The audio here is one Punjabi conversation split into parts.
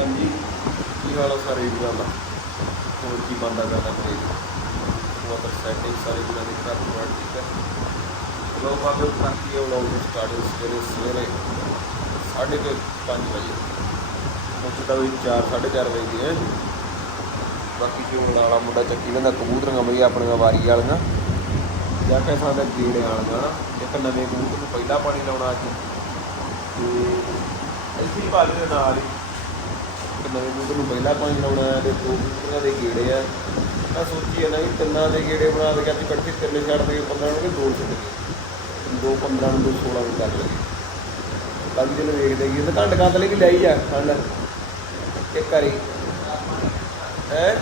ਹਾਂਜੀ। ਕੀ ਹਾਲ ਆ ਸਾਰੇ ਵੀਰਾਂ ਦਾ? ਹੋਰ ਕੀ ਬੰਦਾ ਕਰਦਾ ਕਰੇ? ਵਾਟਰ ਸੈਟਿੰਗ ਸਾਰੇ ਵੀਰਾਂ ਦੇ ਘਰ ਪਰਿਵਾਰ ਠੀਕ ਹੈ ਲੋ ਬਾਬੇ ਬਾਕੀ ਉਹ ਲੋਕ ਸਟਾਰਟ ਸਵੇਰੇ ਸਵੇਰੇ ਸਾਢੇ ਕੁ ਪੰਜ ਵਜੇ। ਪਹੁੰਚਦਾ ਵੀ 4 4:30 ਵਜੇ ਦੀ ਹੈ। ਬਾਕੀ ਜੋ ਵਾਲਾ ਮੁੰਡਾ ਚੱਕੀ ਲੈਂਦਾ, ਕਬੂਤਰੀਆਂ ਬਈ ਆਪਣੀਆਂ ਵਾਰੀ ਵਾਲੀਆਂ। ਜਾ ਕੇ ਸਕਦਾ ਗੇੜੇ ਵਾਲੀਆਂ। ਇੱਕ ਨਵੇਂ ਕਬੂਤਰ ਨੂੰ ਪਹਿਲਾ ਪਾਣੀ ਲਾਉਣਾ ਅੱਜ। ਤੇ ਇੱਥੇ ਹੀ ਦੇ ਨਾਲ ਹੀ। ਨਵੇਂ ਕਬੂਤਰ ਨੂੰ ਪਹਿਲਾ ਪਾਣੀ ਲਾਉਣਾ ਹੈ ਤੇ ਦੋ ਕਬੂਤਰਾਂ ਦੇ ਗੇੜੇ ਆ। ਮੈਂ ਸੋਚੀ ਨਾ ਵੀ ਤਿੰਨਾਂ ਦੇ ਗੇੜੇ ਬਣਾ ਦੇ ਕਿ ਇਕੱਠੇ ਤਿੰਨ ਛੱਡ ਦੇ 15 ਨੂੰ ਕਿ ਦੋ ਛੱਡ ਦੇ ਦੋ 15 ਨੂੰ ਦੋ 16 ਨੂੰ ਕਰ ਲਈਏ ਕੱਲ ਦਿਨ ਵੇਖਦੇ ਕੀ ਤੇ ਘੰਟ ਕੰਦ ਲਈ ਵੀ ਲਈ ਜਾ ਠੰਡ ਇੱਕ ਵਾਰੀ ਹੈ?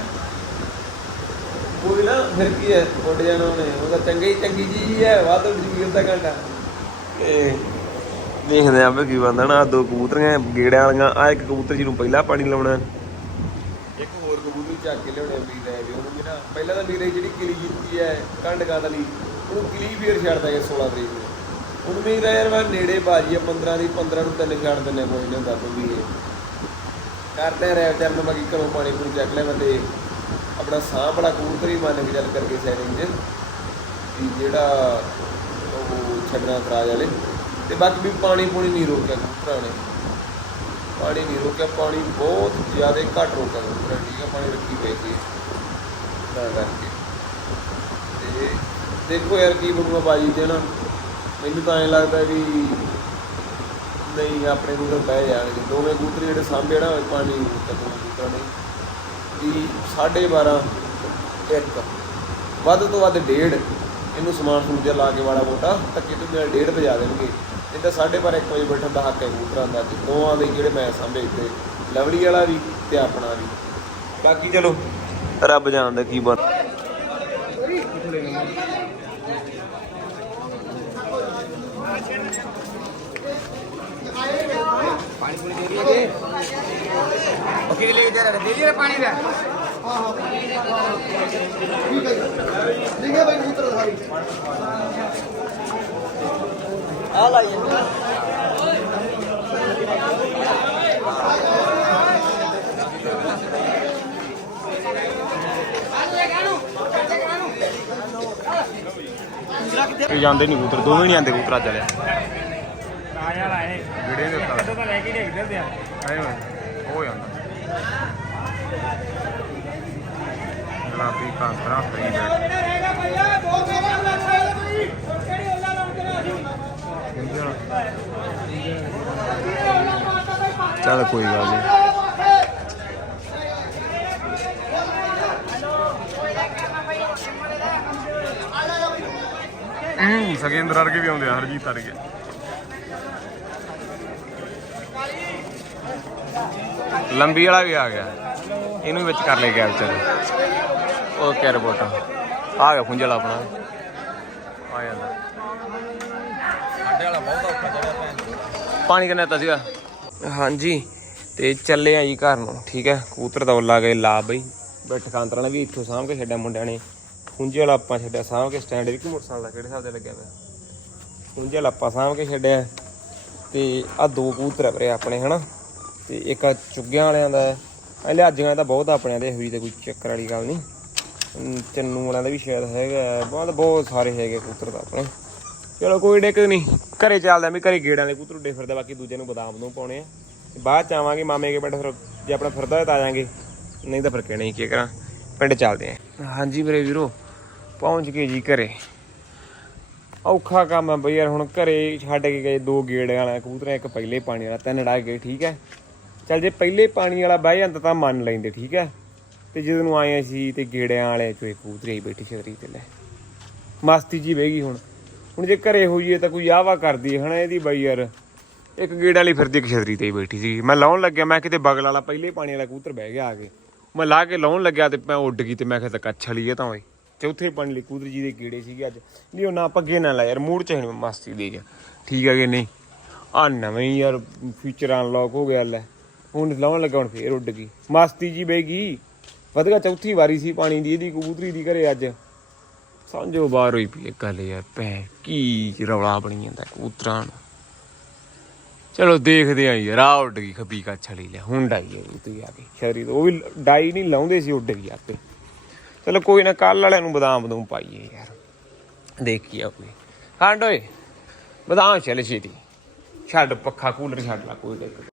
ਕੋਈ ਨਾ ਫਿਰ ਕੀ ਹੈ ਉੱਡ ਜਾਣਾ ਉਹਨੇ ਉਹ ਤਾਂ ਚੰਗੀ ਚੰਗੀ ਚੀਜ਼ ਹੈ ਵਾਧ ਜੀਵ ਦਾ ਘੰਟਾ। ਇਹ ਵੇਖਦੇ ਆ ਵੀ ਕੀ ਬੰਦਾ ਨਾ, ਆਹ ਦੋ ਕਬੂਤਰੀਆਂ, ਗੇੜਿਆਂ ਵਾਲੀਆਂ ਆ ਇੱਕ ਕਬੂਤਰ ਜੀ ਪਹਿਲਾਂ ਪਾਣੀ ਲਾਉਣਾ। ਇੱਕ ਹੋਰ ਕਬੂਤਰ ਚੱਕ ਕੇ ਲਿਆਉਣੇ ਵੀਰ ਹੈ ਵੀ ਉਹਨੂੰ ਵੀ ਨਾ, ਪਹਿਲਾਂ ਤਾਂ ਵੀਰੇ ਜਿਹੜੀ ਕਿਲੀ ਕੀਤੀ ਹੈ ਕੰਡ ਕੰਦ ਉਹਨੂੰ ਕਿਲੀ ਵੀਰ ਛੱਡਦਾ ਹੈ 16 ਤਰੀਕ ਨੂੰ। ਹੁਣ ਵੀ ਯਾਰ ਵਾ ਨੇੜੇ ਬਾਜੀ ਆ 15 ਦੀ 15 ਨੂੰ ਤਿੰਨ ਛੱਡ ਦਿੰਨੇ ਕੋਈ ਨਹੀਂ ਹੁੰਦਾ ਤੂੰ ਵੀ ਕਰਦੇ ਰਹਿ ਚੱਲ ਮੈਂ ਬਾਕੀ ਘਰੋਂ ਪਾਣੀ ਪੂਣੀ ਚੱਕ ਲਿਆ ਤੇ ਆਪਣਾ ਸਾਹ ਬੜਾ ਕਬੂਤਰ ਮੰਨ ਕੇ ਚੱਲ ਕਰਕੇ ਸੈਟਿੰਗ 'ਚ। ਵੀ ਜਿਹੜਾ ਉਹ ਛੱਡਣਾ ਤਰਾਜ ਵਾਲੇ। ਤੇ ਬਾਕੀ ਵੀ ਪਾਣੀ ਪੂਣੀ ਨਹੀਂ ਰੋਕਿਆ ਕਬੂਤਰਾਂ ਨੇ ਪਾਣੀ ਨਹੀਂ ਰੋਕਿਆ ਪਾਣੀ ਬਹੁਤ ਜ਼ਿਆਦਾ ਘੱਟ ਰੋਕਿਆ ਕਬੂਤਰਾਂ ਨੇ, ਠੀਕ ਹੈ ਪਾਣੀ ਰੱਖੀ ਪਈ ਸੀ। ਤਾਂ ਕਰਕੇ। ਤੇ ਦੇਖੋ ਯਾਰ ਕੀ ਬਣੂਗਾ ਬਾਜੀ ਤੇ ਨਾ ਮੈਨੂੰ ਤਾਂ ਐਂ ਲੱਗਦਾ ਵੀ ਨਹੀਂ ਆਪਣੇ ਕਬੂਤਰ ਬਹਿ ਜਾਣਗੇ। ਦੋਵੇਂ ਕਬੂਤਰ ਜਿਹੜੇ ਸਾਹਮਣੇ ਨਾ ਪਾਣੀ ਤੱਕ ਕਬੂਤਰਾਂ ਨੇ ਵੀ 12.5 ਇੱਕ ਵੱਧ ਤੋਂ ਵੱਧ ਡੇਢ। ਇਹਨੂੰ ਸਮਾਨ ਸਮੁੰਦਿਆ ਲਾ ਕੇ ਵਾਲਾ ਮੋਟਾ ਧੱਕੇ ਤੋਂ ਮੇਰਾ ਡੇਢ ਵਜਾ ਦੇਣਗੇ। ਇਹ ਤਾਂ 12:30 ਵਜੇ ਬੈਠਣ ਦਾ ਹੱਕ ਹੈ ਕਬੂਤਰਾਂ ਦਾ ਜੀ। ਦੋਵਾਂ ਦੇ ਜਿਹੜੇ ਮੈਂ ਸਾਹਮਣੇ ਲਵਲੀ ਵਾਲਾ ਵੀ ਤੇ ਆਪਣਾ ਵੀ। ਬਾਕੀ ਚਲੋ, ਰੱਬ ਜਾਣਦਾ ਕੀ ਬਣ ਪਾਣੀ ਪੂਰੀ ਦੇ ਦਈਏ ਕਿ ਲੈ ਜਾ ਦੇ ਦੇ ਪਾਣੀ ਦਾ। ਜਾਂਦੇ ਨਹੀਂ ਕਬੂਤਰ ਦੋਵੇਂ ਨਹੀਂ ਆਂਦੇ ਕਬੂਤਰ ਅੱਜ ਵਾਲਿਆ ਤਾਂ ਯਾਰ ਆਏ ਜਿਹੜੇ ਦੇ ਉੱਤੇ ਤਾਂ ਲੈ ਕੇ ਦੇਖਦੇ ਆ। ਆਏ ਹੋ ਜਾਂਦਾ। ਗੁਲਾਬੀ ਕਾਂਤਰਾ ਫਰੀ ਚੱਲ ਕੋਈ ਗੱਲ ਨਹੀਂ ਹੂੰ ਸਗੇਂਦਰ ਅਰਗੇ ਵੀ ਆਉਂਦੇ ਆ ਹਰਜੀਤ ਅਰਗੇ ਲੰਬੀ ਵਾਲਾ ਵੀ ਆ ਗਿਆ। ਇਹਨੂੰ ਵਿੱਚ ਕਰ ਲੈ ਗਿਆ ਵਿਚਾਰਾ ਓਕੇ ਰਿਪੋਰਟ ਆ ਗਿਆ ਖੁੰਝਲਾ ਆਪਣਾ। ਆ ਜਾਂਦਾ। ਸਾਡੇ ਵਾਲਾ ਬਹੁਤ ਔਖਾ ਚੜਿਆ ਪਾਣੀ ਕਿੰਨਾ ਦਿੱਤਾ ਸੀਗਾ? ਹਾਂਜੀ, ਤੇ ਚੱਲੇ ਆ ਜੀ ਘਰ ਨੂੰ, ਠੀਕ ਹੈ? ਕਬੂਤਰ ਦਾ ਉੱਲਾ ਗਏ, ਲਾ ਬਈ। ਬੈਠ ਕਾਂਤਰਾਂ ਨੇ ਵੀ ਇੱਥੋਂ ਸਾਂਭ ਕੇ ਛੱਡਿਆ ਮੁੰਡਿਆਂ ਨੇ। ਖੁੰਝੇ ਵਾਲਾ ਆਪਾਂ ਛੱਡਿਆ, ਸਾਂਭ ਕੇ ਸਟੈਂਡ ਇੱਕ ਮੋਟਰਸਾਈਕਲ ਦਾ ਕਿਹੜੇ ਹਿਸਾਬ ਦੇ ਲੱਗਿਆ ਪਿਆ? ਖੁੰਝੇ ਵਾਲਾ ਆਪਾਂ ਸਾਂਭ ਕੇ ਛੱਡਿਆ। ਤੇ ਆ ਦੋ ਕਬੂਤਰ ਆ ਵੀਰੇ ਆਪਣੇ, ਹਨਾ? ਤੇ ਇੱਕ ਆ ਚੁੱਗਿਆਂ ਵਾਲਿਆਂ ਦਾ ਹੈ। ਇਹ ਲਿਆਜੀਆਂ ਤਾਂ ਬਹੁਤ ਆਪਣਿਆਂ ਦੇ ਹੋਈ ਤੇ ਕੋਈ ਚੱਕਰ ਵਾਲੀ ਗੱਲ ਨਹੀਂ। ਚੰਨੂ ਵਾਲਿਆਂ ਦਾ ਵੀ ਸ਼ਾਇਦ ਹੈਗਾ ਬਹੁਤ ਬਹੁਤ ਸਾਰੇ ਹੈਗੇ ਕਬੂਤਰ ਤਾਂ ਆਪਣੇ। ਚਲੋ ਕੋਈ ਡਿੱਕ ਨਹੀਂ। ਘਰੇ ਚੱਲਦੇ ਆਂ ਵੀ ਘਰੇ ਗੇੜਾਂ ਦੇ ਕਬੂਤਰ ਉੱਡੇ ਫਿਰਦੇ ਬਾਕੀ ਦੂਜੇ ਨੂੰ ਬਦਾਮ ਨੂੰ ਪਾਉਣੇ ਆ। ਬਾਅਦ ਚ ਆਵਾਂਗੇ, ਮਾਮੇ ਕੇ ਪਿੰਡ ਫਿਰ ਜੇ ਆਪਣਾ ਫਿਰਦਾ ਹੋਇਆ ਤਾਂ ਆ ਜਾਾਂਗੇ। ਨਹੀਂ ਤਾਂ ਫਿਰ ਕਹਿਣਾ ਹੀ ਕੀ ਕਰਾਂ। ਪਿੰਡ ਚੱਲਦੇ ਆ। ਹਾਂਜੀ ਮੇਰੇ ਵੀਰੋ, ਪਹੁੰਚ ਗਏ ਜੀ ਘਰੇ। ਔਖਾ ਕੰਮ ਆ ਬਈ ਯਾਰ, ਹੁਣ ਘਰੇ ਛੱਡ ਕੇ ਗਏ ਦੋ ਗੇੜ ਵਾਲਾ ਕਬੂਤਰ, ਇੱਕ ਪਹਿਲੇ ਪਾਣੀ ਵਾਲਾ, ਤਿੰਨ ਡਾ ਗਏ, ਠੀਕ ਹੈ। ਚੱਲ ਜੇ ਪਹਿਲੇ ਪਾਣੀ ਵਾਲਾ ਬਹਿ ਜਾਂਦਾ ਤਾਂ ਮੰਨ ਲੈਂਦੇ, ਠੀਕ ਹੈ। ਤੇ ਜਦੋਂ ਨੂੰ ਆਏ ਸੀ ਤੇ ਗੇੜਿਆਂ ਵਾਲੇ ਕੋਈ ਕੂਤਰੀ ਆਈ ਬੈਠੀ ਛਤਰੀ ਤੇ ਲੈ। ਮਸਤੀ ਜੀ ਬਹਿ ਗਈ ਹੁਣ। ਹੁਣ ਜੇ ਘਰੇ ਹੋਈਏ ਤਾਂ ਕੋਈ ਆਵਾ ਕਰਦੀ ਹੈ ਹਨਾ ਇਹਦੀ ਬਾਈ ਯਾਰ। ਇੱਕ ਗੇੜ ਵਾਲੀ ਫਿਰਦੀ, ਇੱਕ ਛਤਰੀ ਤੇ ਹੀ ਬੈਠੀ ਸੀ। ਮੈਂ ਲਾਉਣ ਲੱਗਿਆ, ਮੈਂ ਕਿਤੇ ਬਗਲ ਵਾਲਾ ਪਹਿਲੇ ਪਾਣੀ ਵਾਲਾ ਕੂਤਰ ਬਹਿ ਗਿਆ ਆ ਕੇ। ਮੈਂ ਲਾ ਕੇ ਲਾਉਣ ਲੱਗਿਆ ਤੇ ਮੈਂ ਉੱਡ ਗਈ ਤੇ ਮੈਂ ਕਿਹਾ ਤਾਂ ਕੱਛ ਲਈ ਇਹ ਤਾਂ ਓਏ। ਚੌਥੇ ਪਾਣੀ ਲਈ ਕਬੂਤਰ ਜੀ ਦੇ ਕੀੜੇ ਸੀਗੇ ਅੱਜ। ਨਹੀਂ, ਉਹ ਨਾ ਪੱਗੇ ਨਾ ਲਾ ਯਾਰ, ਮੂਡ ਚ ਹੁਣ ਮਸਤੀ ਦੇ ਗਿਆ ਠੀਕ ਹੈ ਕਿ ਨਹੀਂ? ਆ ਨਵੇਂ ਯਾਰ ਫੀਚਰ ਅਨਲੌਕ ਹੋ ਗਿਆ ਲੈ। ਹੁਣ ਲਾਉਣ ਲੱਗਾ, ਹੁਣ ਫੇਰ ਉੱਡ ਗਈ। ਮਸਤੀ ਜੀ ਬਹਿ ਗਈ। ਵਧਗਾ, ਚੌਥੀ ਵਾਰੀ ਸੀ ਪਾਣੀ ਦੀ, ਇਹਦੀ ਕਬੂਤਰੀ ਦੀ ਘਰੇ ਅੱਜ। ਸਮਝੋ ਬਾਹਰ ਹੋਈ ਪਈ ਗੱਲ ਯਾਰ ਭੈ ਕੀ ਰੌਲਾ ਬਣੀ ਜਾਂਦਾ ਕਬੂਤਰਾਂ ਨੂੰ। ਚਲੋ ਦੇਖਦੇ ਆਂ ਯਾਰ ਆ ਉੱਡ ਗਈ ਖੱਬੀ ਕਾ ਛੜੀ ਲਿਆ ਹੁਣ ਡਾਈ ਹੈ ਤੂੰ ਆ ਕੇ। ਸ਼ਰੀ ਉਹ ਵੀ ਡਾਈ ਨਹੀਂ ਲਾਉਂਦੇ ਸੀ, ਉੱਡ ਗਈ ਆਪੇ। ਚਲੋ ਕੋਈ ਨਾ ਕੱਲ ਵਾਲਿਆਂ ਨੂੰ ਬਦਾਮ ਬਦੂਮ ਪਾਈਏ ਯਾਰ। ਦੇਖੀ ਆ ਕੋਈ ਹਾਂਡ ਓਏ, ਬਦਾਮ ਚੱਲ ਛੇਤੀ। ਛੱਡ, ਪੱਖਾ ਕੂਲਰ ਛੱਡ ਲਾ, ਕੋਈ ਦਿੱਕਤ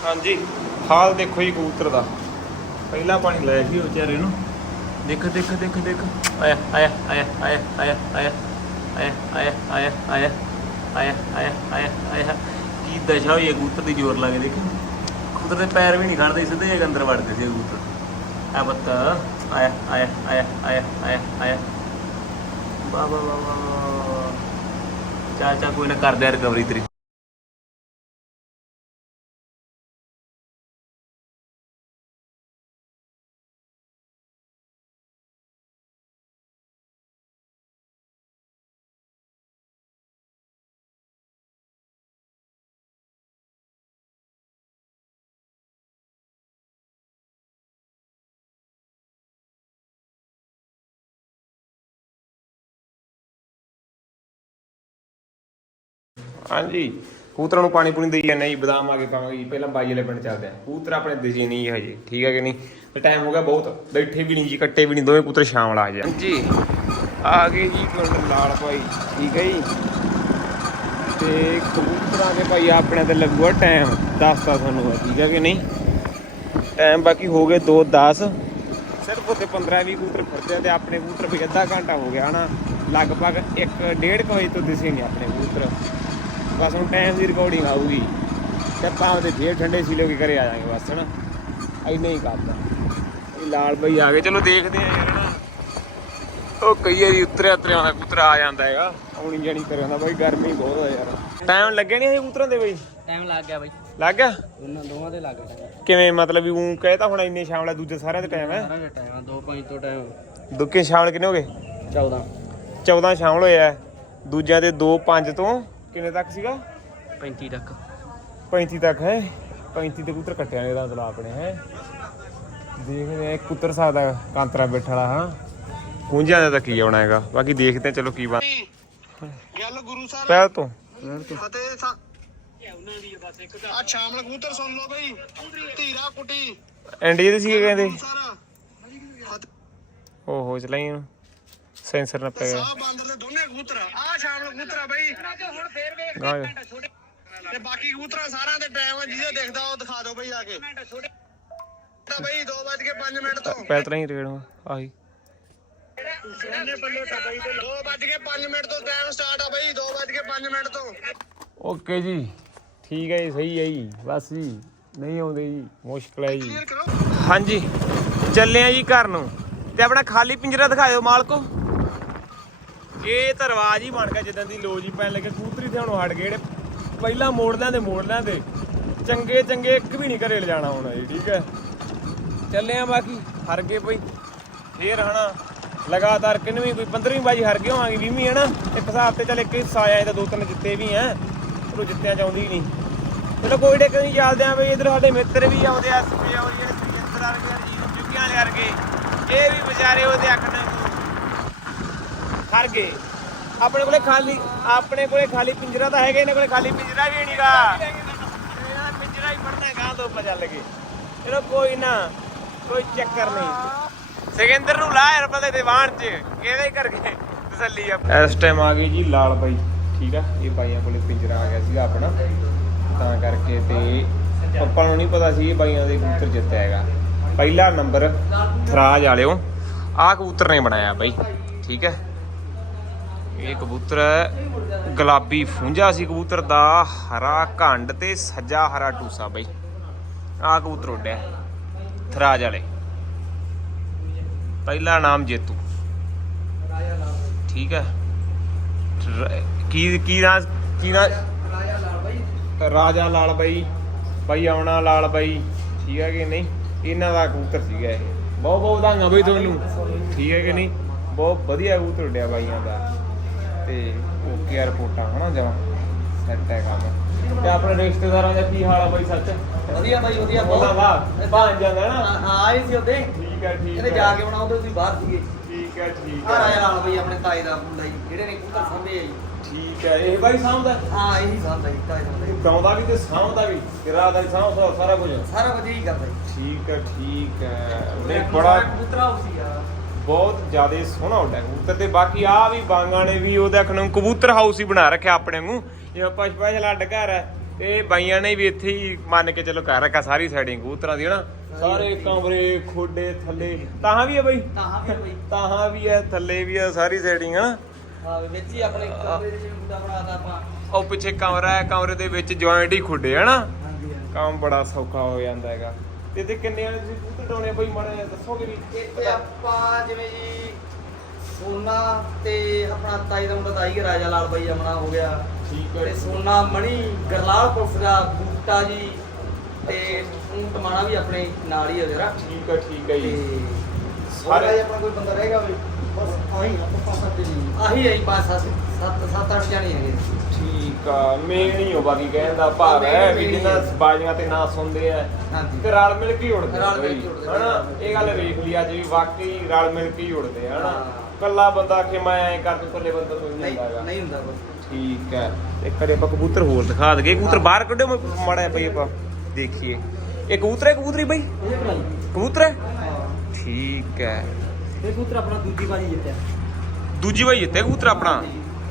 ਹਾਂਜੀ ਹਾਲ ਦੇਖੋ ਜੀ ਕਬੂਤਰ ਦਾ ਪਹਿਲਾ ਪਾਣੀ ਲੈ ਸੀ ਵਿਚਾਰੇ ਨੂੰ ਦੇਖ ਦੇਖ ਦੇਖ ਦੇਖ ਆਇਆ ਆਇਆ ਆਇਆ ਆਇਆ ਆਇਆ ਆਇਆ ਆਇਆ ਆਇਆ ਆਇਆ ਆਇਆ ਆਇਆ ਆਇਆ ਆਇਆ ਆਇਆ ਕੀ ਦਸ਼ਾ ਹੋਈ ਹੈ ਕਬੂਤਰ ਦੀ ਜ਼ੋਰ ਲਾ ਕੇ ਦੇਖ ਕਬੂਤਰ ਦੇ ਪੈਰ ਵੀ ਨਹੀਂ ਖੜਦੇ ਸਿੱਧੇ ਜਿਹੇ ਅੰਦਰ ਵੜਦੇ ਸੀ ਕਬੂਤਰ ਆ ਬੱਤ ਆਇਆ ਆਇਆ ਆਇਆ ਆਇਆ ਆਇਆ ਆਇਆ ਵਾ ਵਾ ਵਾ ਵਾ ਚਾ ਚਾ ਕੋਈ ਨਾ ਕਰਦੇ ਰਿਕਵਰੀ ਤੇਰੀ ਹਾਂਜੀ। ਕੂਤਰਾਂ ਨੂੰ ਪਾਣੀ ਪੂਣੀ ਦੇਈ ਜਾਂਦੇ ਜੀ, ਬਦਾਮ ਆ ਕੇ ਪਾਵਾਂਗੇ ਜੀ, ਪਹਿਲਾਂ ਬਾਈ ਵਾਲੇ ਪਿੰਡ ਚੱਲਦੇ ਆ ਕਬੂਤਰ ਆਪਣੇ ਦਿਜੀ ਨਹੀਂ ਹੈ ਹਜੇ, ਠੀਕ ਹੈ ਕਿ ਨਹੀਂ? ਤੇ ਟਾਈਮ ਹੋ ਗਿਆ ਬਹੁਤ। ਬੈਠੇ ਵੀ ਨਹੀਂ ਜੀ ਕੱਟੇ ਵੀ ਨਹੀਂ, ਦੋਵੇਂ ਕਬੂਤਰ ਸ਼ਾਮ ਵਾਲਾ ਆ ਜਾ ਜੀ ਆ ਗਏ ਜੀ ਪਿੰਡ ਲਾਲ ਭਾਈ, ਠੀਕ ਹੈ ਜੀ? ਤੇ ਕਬੂਤਰਾਂ ਦੇ ਭਾਈ, ਆਪਣੇ ਤੇ ਲੱਗੂਗਾ ਟਾਈਮ ਦੱਸਤਾ ਤੁਹਾਨੂੰ ਠੀਕ ਹੈ ਕਿ ਨਹੀਂ? ਟਾਈਮ ਬਾਕੀ ਹੋ ਗਏ 2 10 ਸਿਰਫ ਉੱਥੇ 15 20 ਕੂਤਰ ਫਿਰਦੇ ਤੇ ਆਪਣੇ ਕੂਤਰ ਵੀ ਅੱਧਾ ਘੰਟਾ ਹੋ ਗਿਆ, ਹਨਾ? ਲਗਭਗ 1 1.5 ਵਜੇ ਤੋਂ ਦਿਸੇ ਨਹੀਂ ਆਪਣੇ ਕਬੂਤਰ। ਬਸ ਹੁਣ ਟਾਈਮ ਦੀ ਰਿਕਾਰਡਿੰਗ ਆਊਗੀ। ਤੇ ਆਪਾਂ ਉਹਦੇ ਫੇਰ ਠੰਡੇ ਸੀ ਲੋਕੀ ਘਰੇ ਆ ਜਾਾਂਗੇ ਬਸ ਹਨਾ? ਐਨਾ ਹੀ ਕਰਦਾ ਇਹ ਲਾਲ ਬਈ ਆ ਗਏ। ਚਲੋ ਦੇਖਦੇ ਆ ਯਾਰ ਹਨਾ? ਉਹ ਕਈ ਵਾਰੀ ਉਤਰਿਆ ਉਤਰਿਆ ਦਾ ਕਬੂਤਰ ਆ ਜਾਂਦਾ ਹੈਗਾ। ਆਉਣੀ ਜਾਣੀ ਕਰਿਆ ਹੁੰਦਾ। ਬਾਈ ਗਰਮੀ ਬਹੁਤ ਆ ਯਾਰ। ਟਾਈਮ ਲੱਗਿਆ ਨਹੀਂ ਇਹ ਕਬੂਤਰਾਂ ਦੇ ਬਈ? ਟਾਈਮ ਲੱਗ ਗਿਆ ਬਾਈ। ਲੱਗ ਗਿਆ? ਉਹਨਾਂ ਦੋਵਾਂ ਦੇ ਲੱਗ ਗਿਆ ਕਿਵੇਂ? ਮਤਲਬ ਵੀ ਉਹ ਕਹਿਤਾ ਹੁਣ ਇੰਨੇ ਸ਼ਾਮ ਵਾਲਾ ਦੂਜੇ ਸਾਰਿਆਂ ਦੇ ਟਾਈਮ ਹੈ ਸਾਰਾ ਦਾ ਟਾਈਮ ਆ। 2:05 ਤੋਂ ਟਾਈਮ ਦੁੱਕੇ ਸ਼ਾਮ ਕਿੰਨੇ ਹੋ ਗਏ? 14 14 ਸ਼ਾਮਲ ਹੋਏ ਆ। ਦੂਜਿਆਂ ਦੇ 2 5 ਤੋਂ ਕਿੰਨੇ ਤੱਕ ਸੀਗਾ? 35 ਤੱਕ। 35 ਤੱਕ ਹੈ। 35 ਤੇ ਕਬੂਤਰ ਕੱਟਿਆ ਨੇ ਇਹਦਾ ਮਤਲਬ ਆਪਣੇ ਹੈ। ਦੇਖਦੇ ਆ ਕੁੱਤਰ ਸਕਦਾ ਕਾਂਤਰਾ ਬੈਠਾ ਵਾਲਾ ਹਾਂ। ਪੁੰਜਾਂ ਦਾ ਤਾਂ ਕੀ ਆਉਣਾ ਹੈਗਾ। ਬਾਕੀ ਦੇਖਦੇ ਆ ਚਲੋ ਕੀ ਬਣ ਗੱਲ ਗੁਰੂ ਸਾਹਿਬ। ਪਹਿਲ ਤੋਂ। ਫਤਿਹ ਸਾ ਆ ਸ਼ਾਮਲ ਕਬੂਤਰ ਸੁਣ ਲਓ ਬਈ। ਧੀਰਾ ਕੁੱਟੀ। ਐਂਡ ਜਿਹਦੇ ਸੀਗੇ ਕਹਿੰਦੇ। ਓਹੋ ਚਲਾਈ ਇਹਨੂੰ। ਸੈਂਸਰ ਨਾ ਪੈ ਗਿਆ ਸਾਹ ਬਾਂਦਰ ਦੇ ਦੋਨੇ ਕਬੂਤਰ ਆ ਆਹ ਸ਼ਾਮ ਨੂੰ ਕਬੂਤਰ ਆ ਬਈ। ਹੁਣ ਫੇਰ ਵੇਖ ਗਾਂ ਤੇ ਬਾਕੀ ਕਬੂਤਰਾਂ ਸਾਰਿਆਂ ਦੇ ਟਾਈਮ ਆ ਜਿਹਦੇ ਦੇਖਦਾ ਉਹ ਦਿਖਾ ਦਿਓ ਬਈ ਆ ਕੇ। ਤਾਂ ਬਈ 2:05 ਮਿੰਟ ਤੋਂ। ਪੈਲ ਤਰਾਂ ਹੀ ਰੇੜ ਆਹੀ। ਸੋਨੇ ਪੱਲੇ ਤਾਂ ਬਈ 2:05 ਮਿੰਟ ਤੋਂ ਟਾਈਮ ਸਟਾਰਟ ਆ ਬਈ 2:05 ਮਿੰਟ ਤੋਂ। ਓਕੇ ਜੀ। ਠੀਕ ਹੈ ਜੀ ਸਹੀ ਹੈ ਜੀ ਬਸ ਜੀ ਨਹੀਂ ਆਉਂਦੇ ਜੀ ਮੁਸ਼ਕਲ ਹੈ ਜੀ। ਹਾਂਜੀ ਚੱਲੇ ਆ ਜੀ ਘਰ ਨੂੰ। ਤੇ ਆਪਣਾ ਖਾਲੀ ਪਿੰਜਰਾ ਦਿਖਾਇਓ ਮਾਲਕੋ। ਇਹ ਤਾਂ ਰਿਵਾਜ ਹੀ ਬਣ ਗਿਆ ਜਿੱਦਾਂ ਦੀ ਲੋ ਜੀ ਪੈਣ ਲੱਗੇ ਕੂਤਰੀ ਤੇ ਹੁਣ ਹਟ ਗਏ ਜਿਹੜੇ ਪਹਿਲਾਂ ਮੋੜ ਲੈਂਦੇ ਮੋੜ ਲੈਂਦੇ। ਚੰਗੇ ਚੰਗੇ ਇੱਕ ਵੀ ਨਹੀਂ ਘਰੇ ਲਿਜਾਣਾ ਹੁਣ ਜੀ ਠੀਕ ਹੈ? ਚੱਲੇ ਆ ਬਾਕੀ, ਹਰ ਗਏ ਭਈ ਫੇਰ ਹਨਾ, ਲਗਾਤਾਰ ਕਿੰਨਵੀਂ, ਕੋਈ 15ਵੀਂ ਬਾਜੀ ਹਰ ਗਏ ਹੋਵਾਂਗੇ 20ਵੀਂ ਨਾ? ਇੱਕ ਹਿਸਾਬ ਤੇ ਚੱਲ ਇੱਕ ਹਿੱਸਾ ਆਇਆ ਤਾਂ ਦੋ ਤਿੰਨ ਜਿੱਤੇ ਵੀ ਆ ਚਲੋ ਜਿੱਤਿਆ ਚਾਹੁੰਦੀ ਨਹੀਂ ਚਲੋ ਕੋਈ ਡੇ ਕਦੀ ਚੱਲਦੇ ਆ ਬਈ, ਇਧਰ ਸਾਡੇ ਮਿੱਤਰ ਵੀ ਆਉਂਦੇ ਆ ਸਪੇ ਔਰ ਜਿਹੜੇ ਸੁਜਿੰਦਰ ਵਰਗੇ ਜੀ ਚੁੱਕੀਆਂ ਲਿਆ ਵਰਗੇ। ਇਹ ਵੀ ਵਿਚਾਰੇ ਉਹਦੇ ਅੱਖ ਨੂੰ ਹਰ ਗਏ। ਆਪਣੇ ਕੋਲੇ ਖਾਲੀ, ਆਪਣੇ ਕੋਲੇ ਖਾਲੀ ਪਿੰਜਰਾ ਤਾਂ ਹੈਗਾ, ਇਹਨਾਂ ਕੋਲੇ ਖਾਲੀ ਪਿੰਜਰਾ ਵੀ ਨਹੀਂਗਾ ਇਹਨਾਂ ਪਿੰਜਰਾ ਹੀ ਫੜਨਾ ਗਾਂ ਤੋਂ ਪਤਾ ਲੱਗੇ ਚਲੋ ਕੋਈ ਨਾ, ਕੋਈ ਚੱਕਰ ਨਹੀਂ। ਸਿਕੰਦਰ ਨੂੰ ਲਾ ਯਾਰ ਪਤਾ ਤੇ ਚ, ਇਹਦੇ ਕਰਕੇ ਤਸੱਲੀ ਆ। ਇਸ ਟਾਈਮ ਆ ਗਈ ਜੀ ਲਾਲ ਬਾਈ, ਠੀਕ ਆ? ਇਹ ਬਾਈਆਂ ਕੋਲੇ ਪਿੰਜਰਾ ਆ ਗਿਆ ਸੀਗਾ ਆਪਣਾ। ਤਾਂ ਕਰਕੇ ਤੇ ਆਪਾਂ ਨੂੰ ਨਹੀਂ ਪਤਾ ਸੀ ਇਹ ਬਾਈਆਂ ਦੇ ਕਬੂਤਰ ਜਿੱਤਿਆ ਹੈਗਾ। ਪਹਿਲਾ ਨੰਬਰ ਥਰਾਜ ਵਾਲਿਓ, ਆਹ ਕਬੂਤਰ ਨੇ ਬਣਾਇਆ ਬਾਈ, ਠੀਕ ਹੈ ਇਹ ਕਬੂਤਰ ਗੁਲਾਬੀ ਫੁੰਝਾ ਸੀ ਕਬੂਤਰ ਦਾ, ਹਰਾ ਘੰਡ ਤੇ ਸੱਜਾ ਹਰਾ ਟੂਸਾ ਬਈ। ਆਹ ਕਬੂਤਰ ਉੱਡਿਆ, ਥਰਾਜ ਵਾਲੇ। ਪਹਿਲਾ ਨਾਮ ਜੇਤੂ। ਠੀਕ ਹੈ। ਰ- ਕੀ ਕੀ ਨਾਂ ਕੀ ਨਾਂ? ਰਾਜਾ ਲਾਲ ਬਾਈ। ਬਾਈ ਆਉਣਾ ਲਾਲ ਬਾਈ। ਠੀਕ ਹੈ ਕਿ ਨਹੀਂ? ਇਹਨਾਂ ਦਾ ਕਬੂਤਰ ਸੀਗਾ ਇਹ। ਬਹੁਤ ਬਹੁਤ ਵਧਾਈਆਂ ਬਈ ਤੁਹਾਨੂੰ। ਠੀਕ ਹੈ ਕਿ ਨਹੀਂ? ਬਹੁਤ ਵਧੀਆ ਕਬੂਤਰ ਉੱਡਿਆ ਬਾਈਆਂ ਦਾ। ਤੇ ਓਕੇ ਰਿਪੋਰਟਾਂ ਹਨਾ ਜਮਾ ਸੈੱਟ ਹੈ ਕੰਮ। ਤੇ ਆਪਣੇ ਰਿਸ਼ਤੇਦਾਰਾਂ ਦਾ ਕੀ ਹਾਲ ਆ ਬਾਈ ਸੱਚ? ਵਧੀਆ ਬਾਈ ਵਧੀਆ ਉਹਨਾਂ ਦਾ ਭਾਂ ਜਾਂਦਾ ਨਾ। ਹਾਂ ਆਏ ਸੀ ਉਹਦੇ ਠੀਕ ਹੈ ਠੀਕ ਇਹਨੇ ਹੈ ਜਾ ਕੇ ਬਣਾਉਂਦੇ ਤੁਸੀਂ ਬਾਹਰ ਸੀਗੇ। ਠੀਕ ਹੈ ਠੀਕ ਆ। ਰਾਜਾ ਹੈ ਨਾਲ ਬਈ ਆਪਣੇ ਤਾਏ ਦਾ ਮੁੰਡਾ ਜੀ ਜਿਹੜੇ ਨੇ ਕਬੂਤਰ ਸੰਭੇ ਆ ਜੀ। ਠੀਕ ਹੈ ਇਹ ਬਾਈ ਸਾਹਮਣਾ ਹਾਂ ਇਹੀ ਸੰਭਾ ਜੀ ਤਾਏ ਦਾ। ਗਾਉਂਦਾ ਵੀ ਤੇ ਸਾਹਮਣਾ ਵੀ ਕਿਰਾ ਦਾ ਸਾਹਮਣਾ ਸਾਰਾ ਕੁਝ। ਸਾਰਾ ਵਧੀਆ ਹੀ ਕਰਦਾ ਜੀ। ਠੀਕ ਹੈ ਠੀਕ ਹੈ ਬੜਾ ਕਬੂਤਰਾ ਹੋ ਸੀ ਯਾਰ ਬਹੁਤ ਜ਼ਿਆਦਾ ਸੋਹਣਾ ਉੱਡਿਆ ਕਬੂਤਰ ਤੇ। ਬਾਕੀ ਆ ਵੀ ਬਾਂਗਾਂ ਨੇ ਵੀ ਉਹਦੇ ਨੂੰ ਕਬੂਤਰ ਹਾਊਸ ਹੀ ਬਣਾ ਰੱਖਿਆ ਆਪਣੇ ਨੂੰ ਜਿਵੇਂ ਆਪਾਂ ਸਪੈਸ਼ਲ ਅੱਡ ਘਰ ਹੈ ਤੇ ਬਾਈਆਂ ਨੇ ਵੀ ਇੱਥੇ ਹੀ ਮੰਨ ਕੇ ਚਲੋ ਕਰ ਰੱਖਿਆ ਸਾਰੀ ਸਾਈਡਿੰਗ ਕਬੂਤਰਾਂ ਦੀ ਹਨਾ? ਸਾਰੇ ਕਮਰੇ ਖੋਡੇ ਥੱਲੇ। ਤਾਹਾਂ ਵੀ ਹੈ ਬਾਈ? ਤਾਂ ਵੀ ਬਈ। ਤਾਹਾਂ ਵੀ ਹੈ ਥੱਲੇ ਵੀ ਹੈ ਸਾਰੀ ਸਾਈਡਿੰਗ ਹਨਾ? ਹਾਂ ਵਿੱਚ ਹੀ ਆਪਣੇ ਕਮਰੇ ਦੇ ਵਿੱਚ ਮੁੰਡਾ ਬਣਾਤਾ ਆਪਾਂ। ਉਹ ਪਿੱਛੇ ਕਮਰਾ ਹੈ ਕਮਰੇ ਦੇ ਵਿੱਚ ਜੁਆਇੰਟ ਹੀ ਖੁੱਡੇ ਹਨਾ? ਕੰਮ ਬੜਾ ਸੌਖਾ ਹੋ ਜਾਂਦਾ ਹੈਗਾ। ਤੇ ਤੇ ਕਿੰਨੇ ਵਾਲੇ ਤੁਸੀਂ? ਡਾਉਣੇ ਬਾਈ ਮਾੜਾ ਦੱਸੋਗੇ ਵੀ ਇੱਥੇ ਆਪਾਂ ਜਿਵੇਂ ਜੀ ਸੋਨਾ ਤੇ ਆਪਣਾ ਤਾਈ ਦਾ ਮੁੰਡਾ ਤਾਈ ਰਾਜਾ ਲਾਲ ਬਾਈ ਆਪਣਾ ਹੋ ਗਿਆ। ਠੀਕ ਹੈ। ਤੇ ਸੋਨਾ ਮਣੀ ਗਰਲਾਲ ਪੁਲਿਸ ਦਾ ਬੂਟਾ ਜੀ ਤੇ ਊਂਟ ਮਾਣਾ ਵੀ ਆਪਣੇ ਨਾਲ ਹੀ ਹੈ ਜਰਾ। ਠੀਕ ਹੈ ਠੀਕ ਹੈ ਜੀ। ਸਾਰੇ ਆਪਣਾ ਕੋਈ ਬੰਦਾ ਰਹੇਗਾ ਵੀ? ਬਸ ਆਹੀ ਆਪਾਂ ਪੰਜ ਸੱਤ ਜੀ ਆਹੀ ਹੈ ਜੀ ਪੰਜ ਸੱਤ ਸੱਤ ਸੱਤ ਅੱਠ ਜਾਣੇ ਹੈਗੇ। ਠੀਕ ਆ ਮੇਨ ਹੀ ਹੋ ਬਾਕੀ ਕਹਿਣ ਦਾ ਭਾਵ ਹੈ ਵੀ ਜਿੰਨਾ ਬਾਜੀਆਂ ਤੇ ਨਾ ਸੁਣਦੇ ਆ ਹਾਂਜੀ। ਤੇ ਰਲ ਮਿਲ ਕੇ ਹੀ ਉੜਦੇ ਆ ਰਲ ਮਿਲ ਕੇ ਬਈ, ਉੜਦੇ ਆ। ਹਨਾ ਇਹ ਗੱਲ ਵੇਖ ਲਈ ਅੱਜ ਵੀ ਵਾਕਈ ਰਲ ਮਿਲ ਕੇ ਹੀ ਉੜਦੇ ਆ ਹਨਾ। ਹਾਂ। ਕੱਲਾ ਬੰਦਾ ਆਖੇ ਮੈਂ ਐਂ ਕਰ ਦੂੰ ਕੱਲੇ ਬੰਦਾ ਤੋਂ ਨਹੀਂ ਨਹੀਂ ਹੁੰਦਾ ਹੈਗਾ। ਨਹੀਂ ਹੁੰਦਾ ਬਸ। ਠੀਕ ਹੈ ਇੱਕ ਵਾਰੀ ਆਪਾਂ ਕਬੂਤਰ ਹੋਰ ਦਿਖਾ ਦਈਏ। ਕਬੂਤਰ ਬਾਹਰ ਕੱਢਿਓ ਮ- ਮਾੜਾ ਜਿਹਾ ਬਈ ਆਪਾਂ ਦੇਖੀਏ। ਇਹ ਕਬੂਤਰ ਹੈ ਕਬੂਤਰੀ ਬਈ? ਇਹ ਬਣਾਈ ਕਬੂਤਰ ਹਾਂ। ਠੀਕ ਹੈ। ਇਹ ਕਬੂਤਰ ਆਪਣਾ ਦੂਜੀ ਬਾਜੀ ਜਿੱਤਿਆ। ਦੂਜੀ ਵਾਰੀ ਜਿੱਤੇ ਕਬੂਤਰ ਆਪਣਾ?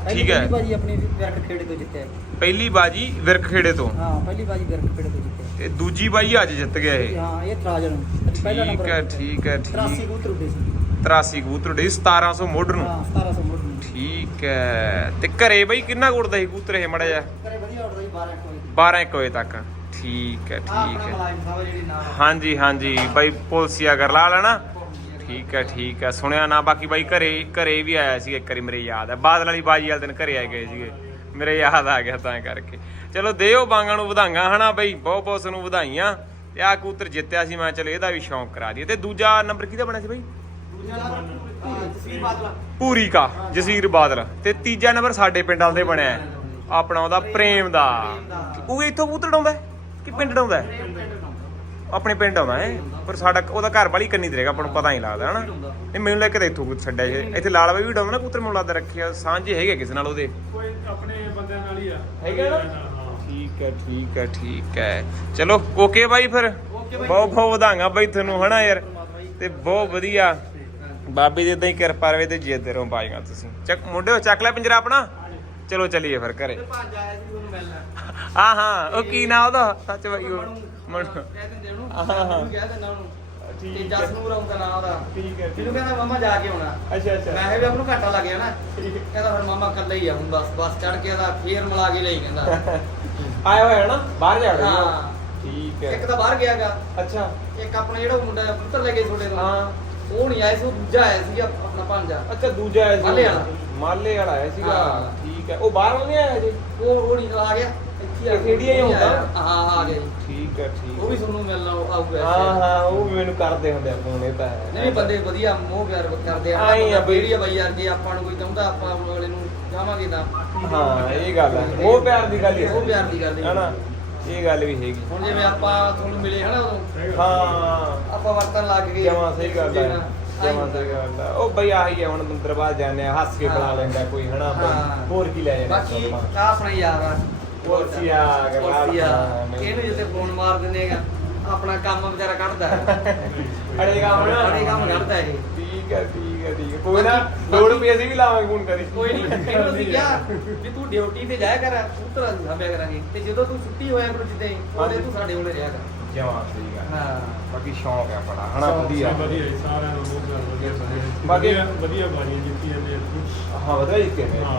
ਠੀਕ ਹੈ। ਪਹਿਲੀ ਬਾਜੀ ਆਪਣੀ ਵਿਰਾਟ ਖੇੜੇ ਤੋਂ ਜਿੱਤਿਆ। ਪਹਿਲੀ ਬਾਜੀ ਵਿਰਕ ਖੇੜੇ ਤੋਂ? ਹਾਂ ਪਹਿਲੀ ਬਾਜੀ ਵਿਰਾਟ ਖੇੜੇ ਤੋਂ ਜਿੱਤਿਆ। ਤੇ ਦੂਜੀ ਬਾਜੀ ਅੱਜ ਜਿੱਤ ਗਿਆ ਇਹ? ਹਾਂ ਇਹ ਤਰਾਜਨ ਪਹਿਲਾ ਠੀਕ ਨੰਬਰ ਹੈ ਠੀਕ ਹੈ 83 ਠੀਕ ਕਬੂਤਰ ਉੱਡੇ ਸੀ। 83 ਕਬੂਤਰ ਡੇ 1700 ਮੁੱਢ ਨੂੰ? ਹਾਂ 1700 ਮੁੱਢ ਨੂੰ। ਠੀਕ ਹੈ। ਤੇ ਘਰੇ ਬਈ ਕਿੰਨਾ ਉੱਡਦਾ ਸੀ ਕਬੂਤਰ ਇਹ ਮੜਾ ਜਾ ਕਰੇ ਵਧੀਆ ਉੱਡਦਾ ਜੀ 12 ਕੋਈ 12 1 ਵਜੇ ਤੱਕ। ਠੀਕ ਹੈ ਆ ਠੀਕ ਆਪਣਾ ਹੈ। ਮਲਾਈ ਸਾਹਿਬ ਜਿਹੜੀ ਨਾਮ ਹਾਂਜੀ ਹਾਂਜੀ। ਬਾਈ ਪੁਲਸੀਆ ਕਰ ਲਾ ਲੈਣਾ। ਠੀਕ ਹੈ ਠੀਕ ਹੈ। ਸੁਣਿਆ ਨਾ, ਬਾਕੀ ਬਾਈ ਘਰੇ ਘਰੇ ਵੀ ਆਇਆ ਸੀ ਇੱਕ ਵਾਰੀ ਮੇਰੇ ਯਾਦ ਹੈ। ਬਾਦਲ ਵਾਲੀ ਬਾਜੀ ਵਾਲੇ ਦਿਨ ਘਰੇ ਆਏ ਗਏ ਸੀਗੇ। ਮੇਰੇ ਯਾਦ ਆ ਗਿਆ ਤਾਂ ਕਰਕੇ। ਚਲੋ, ਦਿਓ ਬਾਂਗਾਂ ਨੂੰ ਵਧਾਈਆਂ, ਹਨਾ ਬਾਈ? ਬਹੁਤ ਬਹੁਤ ਤੁਹਾਨੂੰ ਵਧਾਈਆਂ। ਤੇ ਆ ਕਬੂਤਰ ਜਿੱਤਿਆ ਸੀ, ਮੈਂ ਚਲੋ, ਇਹਦਾ ਵੀ ਸ਼ੌਂਕ ਕਰਾ ਦਈਏ। ਤੇ ਦੂਜਾ ਨੰਬਰ ਕਿਹਦਾ ਬਣਿਆ ਸੀ ਬਾਈ? ਦੂਜਾ ਪੂਰੀ ਕਾ ਜਸੀਰ ਬਾਦਲ। ਤੇ ਤੀਜਾ ਨੰਬਰ ਸਾਡੇ ਪਿੰਡ ਵਾਲ ਦੇ ਬਣਿਆ ਆਪਣਾ ਉਹਦਾ ਪ੍ਰੇਮ ਦਾ। ਉਹ ਇੱਥੋਂ ਕੂਤਰ ਡਾਉਂਦਾ ਕਿ ਪਿੰਡ ਡਾਉਂਦਾ ਆਪਣੇ ਪਿੰਡ ਆਉਂਦਾ ਹੈ। ਪਰ ਸਾਡਾ ਉਹਦਾ ਘਰ ਵਾਲੀ ਕੰਨੀ ਤੇ ਰਹੇਗਾ ਆਪਾਂ ਨੂੰ ਪਤਾ ਨਹੀਂ ਲੱਗਦਾ ਹਨਾ? ਇਹ ਮੈਨੂੰ ਕੇ ਤਾਂ ਇੱਥੋਂ ਕੁਝ ਛੱਡਿਆ ਇਹ ਇੱਥੇ ਲਾਲ ਬਾਈ ਵੀ ਡਾਉਂਦਾ ਨਾ ਕਬੂਤਰ ਮੈਨੂੰ ਲੱਗਦਾ ਰੱਖਿਆ ਸਾਂਝੇ ਹੈਗੇ ਕਿਸੇ ਨਾਲ ਉਹਦੇ। ਕੋਈ ਆਪਣੇ ਬੰਦਿਆਂ ਨਾਲ ਹੀ ਆ। ਹੈਗਾ ਨਾ? ਠੀਕ ਹੈ ਠੀਕ ਹੈ ਠੀਕ ਹੈ। ਚਲੋ ਓਕੇ ਬਾਈ ਫਿਰ। Okay bye. ਬਹੁਤ ਬਹੁਤ ਵਧਾਈਆਂ ਬਾਈ ਤੁਹਾਨੂੰ ਹਨਾ ਯਾਰ? ਤੇ ਬਹੁਤ ਵਧੀਆ। ਬਾਬੇ ਦੀ ਇਦਾਂ ਹੀ ਕਿਰਪਾ ਰਵੇ ਤੇ ਜਿੱਦ ਰਹੋ ਬਾਈਆਂ ਤੁਸੀਂ। ਚੱਕ ਮੁੰਡਿਓ ਚੱਕ ਲੈ ਪਿੰਜਰਾ ਆਪਣਾ। ਚਲੋ ਚੱਲੀਏ ਫਿਰ ਘਰੇ। ਹਾਂ ਹਾਂ ਉਹ ਕੀ ਨਾਂ ਉਹਦਾ? ਸੱਚ ਬਾਈ ਉਹ ਕਹਿ ਦਿੰਦੇ ਉਹਨੂੰ ਹਾਂ, ਹਾਂ। ਉਹਨੂੰ ਕਹਿ ਦਿੰਦਾ ਉਹਨੂੰ ਠੀਕ ਤੇ ਹੈ। ਜਸਨੂਰ ਆਉਂਦਾ ਨਾਂ ਉਹਦਾ ਠੀਕ ਹੈ ਜਿਹਨੂੰ ਕਹਿੰਦਾ ਮਾਮਾ ਜਾ ਕੇ ਆਉਣਾ। ਅੱਛਾ ਅੱਛਾ। ਮੈਂ ਕਿਹਾ ਵੀ ਆਪ ਨੂੰ ਘਾਟਾ ਲੱਗ ਗਿਆ ਨਾ। ਕਹਿੰਦਾ ਫਿਰ ਮਾਮਾ ਇਕੱਲਾ ਹੀ ਆ ਹੁਣ ਬਸ ਬਸ ਚੜ ਕੇ ਇਹਦਾ ਫੇਰ ਮਿਲਾ ਕੇ ਲਈ ਕਹਿੰਦਾ ਆਇਆ ਹੋਇਆ ਨਾ ਬਾਹਰ ਜਾ ਰਿਹਾ। ਹਾਂ। ਠੀਕ ਇੱਕ ਹੈ ਤਾਂ ਬਾਹਰ ਗਿਆਗਾ। ਅੱਛਾ। ਇੱਕ ਆਪਣਾ ਜਿਹੜਾ ਮੁੰਡਾ ਪੁੱਤਰ ਲੈ ਕੇ ਤੁਹਾਡੇ ਤੋਂ ਹਾਂ। ਉਹ ਨਹੀਂ ਆਇਆ ਸੀ ਉਹ ਦੂਜਾ ਆਇਆ ਸੀ ਆਪਣਾ ਭਾਂਜਾ। ਅੱਛਾ ਦੂਜਾ ਆਇਆ ਸੀ। ਮਾਲੇ ਵਾਲਾ। ਮਾਲੇ ਵਾਲਾ ਆਇਆ ਸੀਗਾ। ਹਾਂ। ਠੀਕ ਹੈ। ਉਹ ਬਾਹਰੋਂ ਨਹੀਂ ਆਇਆ ਜੀ ਉਹ ਉਹ ਨਹੀਂ ਆ ਗਿਆ। ਇੱਥੇ ਹੀ ਹੁੰਦਾ? ਹਾਂ ਆ ਗਿਆ ਜੀ। ਠੀਕ ਹੈ ਠੀਕ ਉਹ ਵੀ ਤੁਹਾਨੂੰ ਮਿਲਣ ਆਊਗਾ ਹਾਂ ਹਾਂ ਉਹ ਵੀ ਮੈਨੂੰ ਕਰਦੇ ਹੁੰਦੇ ਆ ਫੋਨ ਇਹ ਤਾਂ ਹੈ। ਨਹੀਂ ਬੰਦੇ ਵਧੀਆ ਮੋਹ ਪਿਆਰ ਕਰਦੇ ਆ। ਆਏਂ ਆ ਬਈ। ਬਾਈ ਯਾਰ ਜੇ ਆਪਾਂ ਨੂੰ ਕੋਈ ਚਾਹੁੰਦਾ ਆਪਾਂ ਅਗਲੇ ਨੂੰ ਜਾਵਾਂਗੇ ਤਾਂ। ਹਾਂ ਇਹ ਗੱਲ ਹੈ ਉਹ ਪਿਆਰ ਦੀ ਗੱਲ ਹੀ ਉਹ ਪਿਆਰ ਦੀ ਗੱਲ ਹੈ ਹਨਾ? ਇਹ ਗੱਲ ਵੀ ਹੈਗੀ। ਹੁਣ ਜਿਵੇਂ ਆਪਾਂ ਤੁਹਾਨੂੰ ਮਿਲੇ ਹਨਾ ਉਦੋਂ। ਹਾਂ। ਆਪਾਂ ਵਰਤਨ ਲੱਗ ਗਏ। ਜਮਾ ਸਹੀ ਗੱਲ ਦੂਜੇ ਹੈ ਨਾਲ। ਜਮਾ ਸਹੀ ਗੱਲ ਹੈ ਉਹ ਬਈ ਆਹੀ ਹੈ ਹੁਣ ਮੰਦਰ ਬਾਅਦ ਜਾਂਦੇ ਆ ਹੱਸ ਕੇ ਹਾਂ। ਬੁਲਾ ਲੈਂਦਾ ਕੋਈ ਹਨਾ ਬਈ? ਹਾਂ। ਹੋਰ ਕੀ ਲੈ ਜਾਣਾ ਬਾਕੀ ਆ ਆਪਣਾ ਯਾਰ ਆ। ਆ, ਆ। ਇਹਨੂੰ ਜਿੱਤੇ ਫੋਨ ਮਾਰ ਦਿੰਦੇ ਆ ਆਪਣਾ ਕੰਮ ਵਿਚਾਰਾ ਕੱਢਦਾ। ਅੜੇ ਕੰਮ ਨਾ ਅੜੇ ਕੰਮ ਕੱਢਦਾ ਇਹ। ਠੀਕ ਹੈ ਠੀਕ ਹੈ ਠੀਕ ਹੈ। ਕੋਈ ਨਾ ਲੋੜ ਪਈ ਅਸੀਂ ਵੀ ਲਾਵਾਂਗੇ ਫੋਨ ਕਰੀ ਕੋਈ ਨਹੀਂ ਇਹਨੂੰ ਅਸੀਂ ਕਿਹਾ ਵੀ ਤੂੰ ਡਿਊਟੀ ਤੇ ਜਾਇਆ ਕਰ ਪੁੱਤਰਾ ਦੀ ਸਾਂਭਿਆ ਕਰਾਂਗੇ। ਤੇ ਜਦੋਂ ਤੂੰ ਛੁੱਟੀ ਹੋਇਆ ਕਰੋ ਜਿੱਦੇ ਉਹਦੇ ਤੂੰ ਸਾਡੇ ਕੋਲੇ ਰਿਹਾ ਕਰ। ਜਮਾ ਸਹੀ ਗੱਲ ਹਾਂ। ਬਾਕੀ ਸ਼ੌਂਕ ਹੈ ਬੜਾ ਹਨਾ ਸ਼ੌਂਕ ਵਧੀਆ। ਵਧੀਆ ਸਾਰਿਆਂ ਨੂੰ ਬਹੁਤ ਬਾਕੀ- ਹਾਂ ਵਧੀਆ ਜਿੱਤੇ ਨੇ। ਹਾਂ,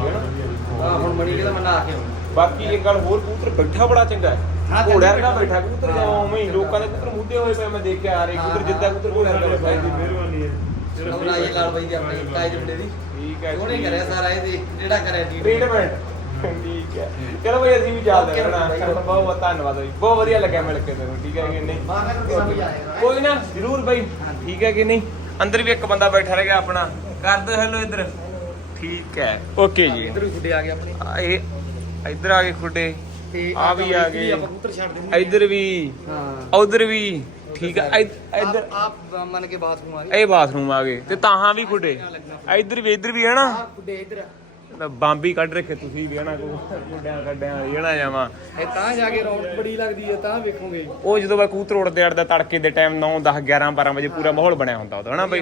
ਆ ਹੁਣ ਮਣੀ ਕਹਿੰਦਾ ਮੈਂ ਨਹਾ ਕੇ ਆਉਣਾ ਬਾਕੀ ਇੱਕ ਗੱਲ ਹੋਰ ਕਬੂਤਰ ਬੈਠਾ ਬੜਾ ਚੰਗਾ ਹੈ। ਚੰਗਾ ਦਾ ਬੈਠਾ ਕਬੂਤਰ ਹਾਂ, ਜਿਵੇਂ ਉਵੇਂ ਹੀ। ਲੋਕਾਂ ਦੇ ਕਬੂਤਰ ਮੁੱਦੇ ਹੋਏ ਪਏ ਮੈਂ ਦੇਖ ਕੇ ਆ ਰਹੇ ਕਬੂਤਰ ਜਿੱਦਾਂ ਕਬੂਤਰ ਦਾ ਸਾਰੇ ਬੈਠਾ। ਬਾਈ ਦੀ ਹੈ। ਮਿਹਰਬਾਨੀ ਹੈ। ਰਾਜੇ ਲਾਲ ਬਾਈ ਦੇ ਆਪਣੇ ਕਾਇ ਜੁੜੇ ਦੀ। ਠੀਕ ਹੈ ਉਹਨੇ ਕਰਿਆ ਸਾਰਾ ਇਹ ਦੇਖ ਜਿਹੜਾ ਕਰਿਆ ਟ੍ਰੀਟਮੈਂਟ ਠੀਕ ਹੈ। ਚਲੋ ਬਈ ਅਸੀਂ ਵੀ ਯਾਦ ਰੱਖਣਾ। ਬਹੁਤ ਬਹੁਤ ਧੰਨਵਾਦ ਬਈ। ਬਹੁਤ ਵਧੀਆ ਲੱਗਿਆ ਮਿਲ ਕੇ ਤੈਨੂੰ ਠੀਕ ਹੈ ਕਿ ਨਹੀਂ? ਕੋਈ ਨਾ ਜ਼ਰੂਰ ਬਈ। ਠੀਕ ਹੈ ਕਿ ਨਹੀਂ? ਅੰਦਰ ਵੀ ਇੱਕ ਬੰਦਾ ਬੈਠਾ ਰਹਿ ਗਿਆ ਆਪਣਾ। ਕਰ ਦੋ ਹੈਲੋ ਇੱਧਰ। ਠੀਕ ਹੈ। ਓਕੇ ਜੀ। ਇਧਰ ਵੀ ਖੁੱਡੇ ਆ ਗਏ ਆਪਣੇ। ਇਹ ਇੱਧਰ ਆ ਗਏ ਖੁੱਡੇ ਤੇ ਆ ਵੀ ਆ ਗਏ। ਆਪਾਂ ਕਬੂਤਰ ਛੱਡ ਦਿੰਦੇ ਇੱਧਰ ਵੀ ਹਾਂ। ਉਧਰ ਵੀ ਠੀਕ ਹੈ ਇਧ- ਇੱਧਰ ਆਪ ਮੰਨ ਕੇ ਬਾਥਰੂਮ ਆ ਗਏ। ਇਹ ਬਾਥਰੂਮ ਆ ਗਏ ਤੇ ਤਾਹਾਂ ਵੀ ਖੁੱਡੇ। ਇੱਧਰ ਵੀ ਇੱਧਰ ਵੀ ਹੈ ਨਾ ਆ ਖੁੱਡੇ ਇਧਰ ਬਾਂਬੀ ਕੱਢ ਰੱਖੇ ਤੁਸੀਂ ਵੀ ਹਨਾ ਕੋ ਖੁੱਡਿਆਂ ਕੱਢਿਆਂ ਵਾਲੀ ਹਨਾ ਜਾਵਾਂ ਇਹ ਤਾਂ ਜਾ ਕੇ ਰੌਣਕ ਬੜੀ ਲੱਗਦੀ ਹੈ ਤਾਂ ਵੇਖੋਗੇ। ਉਹ ਜਦੋਂ ਬਈ ਕਬੂਤਰ ਉੜਦੇ ਅੜਦਾ ਤੜਕੇ ਦੇ ਟਾਈਮ 9 10 11 12 ਵਜੇ ਪੂਰਾ ਮਾਹੌਲ ਬਣਿਆ ਹੁੰਦਾ ਉਹਦਾ ਹਨਾ ਬਈ?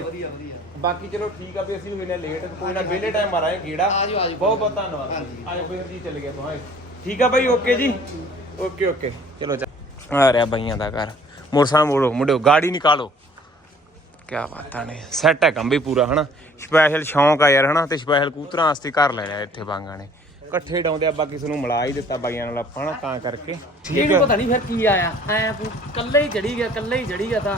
ਬਾਕੀ ਚਲੋ ਠੀਕ ਆ ਵੀ ਅਸੀਂ ਹੋਏ ਲੇਟ ਕੋਈ ਨਾ ਵਿਹਲੇ ਟਾਈਮ ਮਾਰਾਂਗੇ ਆਜੋ, ਆਜੋ। ਬਹੁਤ ਬਹੁਤ ਧੰਨਵਾਦ। ਹਾਂਜੀ। ਆਜੋ ਬਈ ਜੀ ਚੱਲ ਗਿਆ ਤੁਹਾਂ ਠੀਕ ਆ ਬਾਈ ਓਕੇ ਜੀ। Okay okay. ਚਲੋ ਚੱਲ ਆ ਰਿਹਾ ਬਾਈਆਂ ਦਾ ਘਰ। ਮੋਟਰਸਾਈਕਲ ਮੋੜੋ ਮੁੰਡਿਓ ਗਾੜੀ ਨਿਕਾਲੋ। ਕੀ ਬਾਤਾਂ ਨੇ। ਸੈੱਟ ਹੈ ਕੰਮ ਵੀ ਪੂਰਾ ਹਨਾ? ਸਪੈਸ਼ਲ ਸ਼ੌਂਕ ਆ ਯਾਰ ਹਨਾ? ਤੇ ਸਪੈਸ਼ਲ ਕੂਤਰਾਂ ਵਾਸਤੇ ਘਰ ਲੈ ਲਿਆ ਇੱਥੇ ਬਾਂਗਾਂ ਨੇ। ਇਕੱਠੇ ਡਾਉਂਦੇ ਆਪਾਂ ਕਿਸੇ ਨੂੰ ਮਿਲਾ ਹੀ ਦਿੱਤਾ ਬਾਈਆਂ ਨਾਲ ਆਪਾਂ ਤਾਂ ਕਰਕੇ। ਠੀਕ ਇਹਨੂੰ ਪਤਾ ਨਹੀਂ ਫਿਰ ਕੀ ਆਇਆ। ਐ ਕੱਲੇ ਹੀ ਚੜੀ ਗਿਆ ਕੱਲੇ ਹੀ ਚੜੀ ਗਿਆ ਤਾਂ।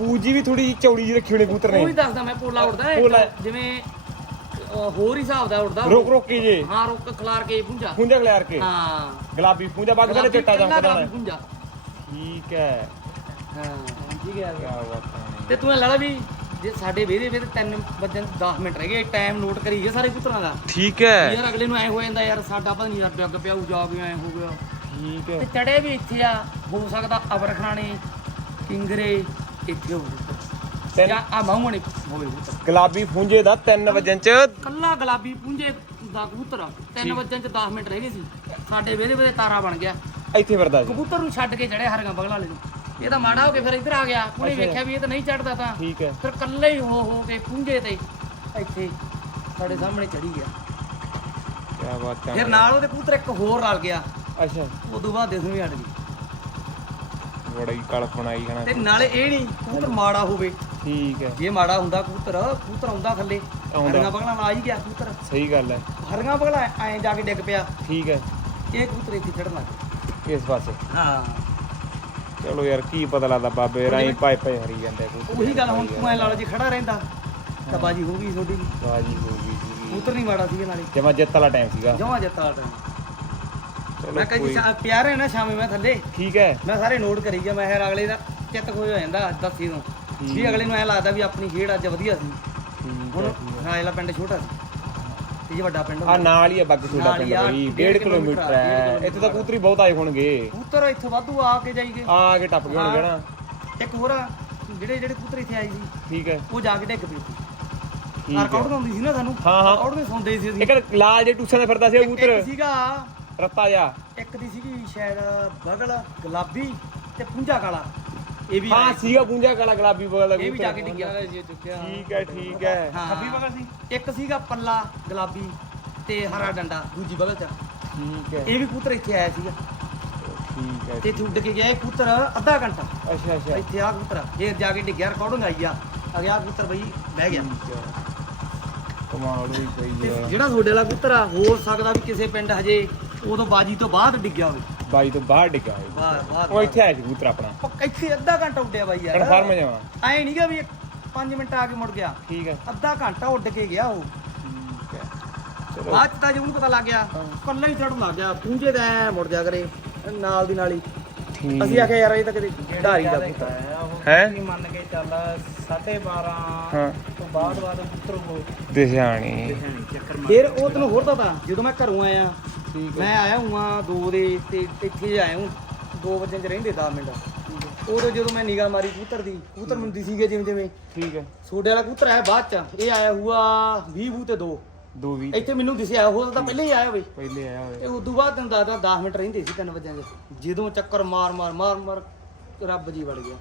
ਪੂਜੀ ਵੀ ਥੋੜੀ ਚੌੜੀ ਜਿਹੀ ਰੱਖੀ ਹੋਣੀ ਕਬੂਤਰ ਉਹ ਹੀ ਨੇ ਦੱਸਦਾ ਮੈਂ ਪੋਲਾ ਉੜਦਾ ਇੱਕ ਪੋਲਾ। ਜਿਵੇਂ ਅਹ, ਹੋਰ ਹੀ ਹਿਸਾਬ ਦਾ ਉੜਦਾ। ਰੋਕ ਰੋਕ ਕੇ ਜੇ। ਹਾਂ ਰੁੱਕ ਖਲਾਰ ਕੇ ਪੁੰਜਾ। ਪੁੰਜਾ ਖਲਿਆਰ ਕੇ। ਹਾਂ। ਗੁਲਾਬੀ ਪੂੰਜਾ ਬਾਕੀ ਸਾਰੇ ਚਿੱਟਾ ਚਮਕਦਾ ਗੁਲਾਬੀ ਹੈ। ਪੁੰਜਾ। ਠੀਕ ਹੈ। ਹਾਂ ਠੀਕ ਹੈ ਕੀ ਬਾਤਾਂ ਨੇ ਤੇ ਤੂੰ ਇਹ ਲੜਾ ਵੀ ਜੇ ਸਾਡੇ ਵੇਦੇ ਵੇਦੇ 3 ਵਜੇ 10 ਮਿੰਟ ਰਹਿ ਗਏ ਟਾਈਮ ਨੋਟ ਕਰੀ ਗਏ ਸਾਰੇ ਪੁੱਤਰਾਂ ਦਾ। ਠੀਕ ਹੈ। ਯਾਰ ਅਗਲੇ ਨੂੰ ਐ ਹੋ ਜਾਂਦਾ ਯਾਰ ਸਾਡਾ ਪਤਾ ਨਹੀਂ ਯਾਰ ਡੱਗ ਪਿਆ ਉਹ ਜਾ ਗਿਆ ਐ ਹੋ ਗਿਆ। ਠੀਕ ਹੈ। ਤੇ ਚੜੇ ਵੀ ਇੱਥੇ ਆ ਹੋ ਸਕਦਾ ਅਬਰ ਖਾਣੇ ਕਿੰਗਰੇ ਇੱਥੇ ਹੋਵੇ ਤਿੰਨ- ਜਾਂ ਆ ਮਾਹੂਣੀ ਹੋਵੇ ਪੁੱਤਰ ਗੁਲਾਬੀ ਪੂੰਜੇ ਦਾ 3 ਵਜਨ ਚ। ਕੱਲਾ ਗੁਲਾਬੀ ਪੁੰਜੇ ਦਾ ਕਬੂਤਰ 3 ਵਜੇ ਚ 10 ਮਿੰਟ ਰਹਿ ਗਏ ਸੀ। ਸਾਡੇ ਵੇਦੇ ਵੇਦੇ ਤਾਰਾ ਬਣ ਗਿਆ। ਇੱਥੇ ਵਰਦਾ ਸੀ। ਕਬੂਤਰ ਨੂੰ ਛੱਡ ਕੇ ਚੜੇ ਹਰੀਆਂ ਬਗਲਾਂ ਵਾਲੇ ਨੂੰ। ਇਹ ਤਾਂ ਮਾੜਾ ਹੋ ਕੇ ਫਿਰ ਇੱਧਰ ਆ ਗਿਆ। ਉਹਨੇ ਅੱਛਾ। ਵੇਖਿਆ ਵੀ ਇਹ ਤਾਂ ਨਹੀਂ ਚੜਦਾ ਤਾਂ। ਠੀਕ ਹੈ। ਫਿਰ ਕੱਲੇ ਹੀ ਹੋ ਹੋ ਕੇ ਪੁੰਜੇ ਤੇ ਇੱਥੇ ਸਾਡੇ ਸਾਹਮਣੇ ਚੜੀ ਗਿਆ। ਕੀ ਬਾਤਾਂ ਫਿਰ ਨੇ। ਨਾਲ ਉਹਦੇ ਕਬੂਤਰ ਇੱਕ ਹੋਰ ਰਲ ਗਿਆ। ਅੱਛਾ। ਉਦੋਂ ਬਾਅਦ ਦਿਸੂ ਵੀ ਹਟ ਗਈ। ਬੜੀ ਕਲਪ ਬਣਾਈ ਹਨਾ। ਤੇ ਨਾਲੇ ਇਹ ਨਹੀਂ ਕਬੂਤਰ ਮਾੜਾ ਹੋਵੇ। ਠੀਕ ਹੈ। ਜੇ ਮਾੜਾ ਹੁੰਦਾ ਕਬੂਤਰ ਕਬੂਤਰ ਆਉਂਦਾ ਥੱਲੇ। ਆਉਂਦਾ। ਹਰੀਆਂ ਬਗਲਾਂ ਨਾਲ ਆ ਹੀ ਗਿਆ ਕਬੂਤਰ। ਸਹੀ ਗੱਲ ਹੈ। ਹਰੀਆਂ ਬਗਲਾਂ ਐਂ ਜਾ ਕੇ ਡਿੱਗ ਪਿਆ। ਠੀਕ ਹੈ। ਇਹ ਕਬੂਤਰ ਇੱਥੇ ਚੜਨ ਲੱਗ ਗਿਆ ਇਸ ਪਾਸੇ। ਹਾਂ। ਚਲੋ ਯਾਰ ਕੀ ਪਤਾ ਲੱਗਦਾ ਬਾਬੇ ਰਾਈ ਪਾਏ ਪਾਏ ਹਰੀ ਜਾਂਦੇ ਕਬੂਤਰ। ਉਹੀ ਗੱਲ ਹੁਣ ਤੂੰ ਐ ਲਾ ਜੇ ਖੜਾ ਰਹਿੰਦਾ ਤਾਂ ਬਾਜੀ ਹੋ ਗਈ ਤੁਹਾਡੀ। ਬਾਜੀ ਹੋ ਗਈ ਜੀ ਕਬੂਤਰ ਨਹੀਂ ਮਾੜਾ ਸੀਗਾ ਨਾਲੇ। ਜਮਾ ਜਿੱਤ ਵਾਲਾ ਟਾਈਮ ਸੀਗਾ। ਜਮਾ ਜੱਤਾ। ਚਲੋ ਮੈਂ ਕਹੀ ਕੋਈ ਪਿਆਰ ਹੈ ਨਾ ਸ਼ਾਮੇ ਮੈਂ ਥੱਲੇ। ਠੀਕ ਹੈ। ਮੈਂ ਸਾਰੇ ਨੋਟ ਕਰੀ ਗਿਆ ਮੈਂ ਫਿਰ ਅਗਲੇ ਦਾ ਚਿੱਤ ਖੋਜ ਹੋ ਜਾਂਦਾ ਦੱਸੀ ਨੂੰ ਵੀ ਅਗਲੇ ਨੂੰ ਐ ਲੱਗਦਾ ਵੀ ਆਪਣੀ ਖੇਡ ਅੱਜ ਵਧੀਆ ਸੀ। ਹੁਣ ਰਾਜਲਾ ਪਿੰਡ ਛੋਟਾ ਸੀ। ਤੇ ਜੇ ਵੱਡਾ ਪਿੰਡ ਆ ਨਾਲ ਹੀ ਆ ਬਾਕੀ ਤੁਹਾਡਾ ਨਾਲ ਹੀ ਪਿੰਡ ਆ, ਡੇਢ 1.5 ਕਿਲੋਮੀਟਰ ਹੈ। ਇੱਥੇ ਤਾਂ ਕਬੂਤਰੀ ਬਹੁਤ ਆਏ ਹੋਣਗੇ। ਕਬੂਤਰ ਇੱਥੋਂ ਵਾਧੂ ਆ ਕੇ ਜਾਈਗੇ ਆ ਕੇ ਟੱਪ ਗਏ ਹੋਣਗੇ ਨਾ। ਇੱਕ ਹੋਰ ਆ, ਜਿਹੜੇ ਜਿਹੜੇ ਕਬੂਤਰ ਇੱਥੇ ਆਏ ਸੀ ਠੀਕ ਹੈ। ਉਹ ਜਾ ਕੇ ਡਿੱਗ ਪਏ। ਠੀਕ ਹੈ। ਰਿਕਾਰਡ ਹੁੰਦੀ ਸੀ ਨਾ ਸਾਨੂੰ ਹਾਂ, ਹਾਂ। ਰਿਕਾਰਡ ਦੇ ਸੌਂਦੇ ਸੀ ਅਸੀਂ। ਇੱਕ ਲਾਲ ਜੇ ਟੂਸਾਂ ਦੇ ਫਿਰਦਾ ਸੀ ਉਹ ਇੱਕ ਕਬੂਤਰ। ਸੀਗਾ ਰੱਤਾ ਜਾ ਇੱਕ ਦੀ ਸੀਗੀ ਸ਼ਾਇਦ ਬਗਲ ਗੁਲਾਬੀ ਤੇ ਪੁੰਜਾ ਕਾਲਾ। ਇਹ ਵੀ ਹਾਂ ਸੀਗਾ ਪੁੰਜਾ ਕਾਲਾ ਗੁਲਾਬੀ ਬਗਲ ਇਹ ਵੀ ਜਾ ਕੇ ਚੁੱਕਿਆ। ਠੀਕ ਹੈ ਠੀਕ ਹੈ। ਖੱਬੀ ਬਗਲ ਸੀ? ਇੱਕ ਸੀਗਾ ਪੱਲਾ ਗੁਲਾਬੀ ਤੇ ਹਰਾ ਡੰਡਾ ਦੂਜੀ ਬਗਲ ਚ। ਠੀਕ ਹੈ। ਇਹ ਵੀ ਕਬੂਤਰ ਇੱਥੇ ਆਇਆ ਸੀਗਾ। ਠੀਕ ਹੈ ਤੇ ਇੱਥੇ ਉੱਡ ਕੇ ਗਿਆ ਇਹ ਅੱਧਾ ਘੰਟਾ। ਅੱਛਾ ਅੱਛਾ। ਇੱਥੇ ਆ ਕਬੂਤਰ ਫੇਰ ਜਾ ਕੇ ਡਿੱਗਿਆ ਰਿਕਾਰਡਿੰਗ ਆਈ ਆ। ਅਗੇ ਆ ਕਬੂਤਰ ਬਈ ਬਹਿ ਗਿਆ। ਕਮਾਲ ਹੋਈ ਪਈ ਜਿਹੜਾ ਤੁਹਾਡੇ ਵਾਲਾ ਕਬੂਤਰ ਆ ਹੋ ਸਕਦਾ ਵੀ ਕਿਸੇ ਪਿੰਡ ਹਜੇ। ਉਦੋਂ ਬਾਜੀ ਤੋਂ ਬਾਅਦ ਡਿੱਗਿਆ ਹੋਵੇ ਬਾਈ ਤੋਂ ਬਾਹਰ ਡਿੱਗਾ ਹੋਇਆ। ਬਾਹਰ ਬਾਹਰ ਉਹ ਇੱਥੇ ਆਇਆ ਸੀ ਕਬੂਤਰ ਆਪਣਾ। ਉਹ ਇੱਥੇ ਅੱਧਾ ਘੰਟਾ ਉੱਡਿਆ ਬਾਈ ਯਾਰ। ਕਨਫਰਮ ਜਾਵਾਂ। ਐ ਨਹੀਂਗਾ ਵੀ 5 ਮਿੰਟ ਆ ਕੇ ਮੁੜ ਗਿਆ। ਠੀਕ ਹੈ ਅੱਧਾ ਘੰਟਾ ਉੱਡ ਕੇ ਗਿਆ ਉਹ। ਠੀਕ ਹੈ ਚਲੋ। ਬਾਅਦ 'ਚ ਤਾਂ ਜਿਹਨੂੰ ਪਤਾ ਲੱਗ ਗਿਆ। ਕੱਲਾ ਹੀ ਚੜਨ ਲੱਗ ਗਿਆ। ਪੂੰਝੇ ਦਾ ਐ ਮੁੜ ਜਾ ਕਰੇ ਨਾਲ ਦੀ ਨਾਲ ਹੀ। ਠੀਕ। ਅਸੀਂ ਆਖਿਆ ਯਾਰ ਇਹ ਤਾਂ ਢਾਰੀ ਦਾ ਕਬੂਤਰ ਹੈ? ਮੰਨ ਕੇ ਚੱਲ 12:30 ਹਾਂ। ਤੋਂ ਬਾਅਦ ਬਾਅਦ ਕਬੂਤਰ ਹੋ ਦਿਹਾਣੀ ਫਿਰ ਉਹ ਤੈਨੂੰ ਹੋਰ ਪਤਾ ਜਦੋਂ ਮੈਂ ਘਰੋਂ ਆਇਆ ਮੈਂ ਆਇਆ ਹੂੰ ਦੋ ਦੇ ਤੇ ਇੱਥੇ ਆਇਆ ਹੂੰ 2 ਵਜੇ ਚ ਰਹਿੰਦੇ 10 ਮਿੰਟ। ਉਦੋਂ ਜਦੋਂ ਮੈਂ ਨਿਗਾਹ ਮਾਰੀ ਕਬੂਤਰ ਦੀ ਕਬੂਤਰ ਮੈਨੂੰ ਦਿਸੀਗੇ ਜਿਵੇਂ ਜਿਵੇਂ। ਠੀਕ ਹੈ। ਸੋਡੇ ਵਾਲਾ ਕਬੂਤਰ ਆਇਆ ਬਾਅਦ ਚ। ਇਹ ਆਇਆ ਹੁਆ 20 ਬੂ ਤੇ 2 ਦੋ ਵੀ ਇੱਥੇ ਮੈਨੂੰ ਦਿਸਿਆ ਉਹ ਤਾਂ ਪਹਿਲੇ ਹੀ ਆਇਆ ਬਈ ਪਹਿਲੇ ਆਇਆ ਹੋਇਆ। ਤੇ ਉਦੋਂ ਬਾਅਦ ਤੈਨੂੰ ਦੱਸਦਾ 10 ਮਿੰਟ ਰਹਿੰਦੇ ਸੀ 3 ਵਜੇ ਜਦੋਂ ਚੱਕਰ ਮਾਰ ਮਾਰ ਮਾਰ ਮਾਰ ਰੱਬ ਜੀ ਵੜ ਗਿਆ।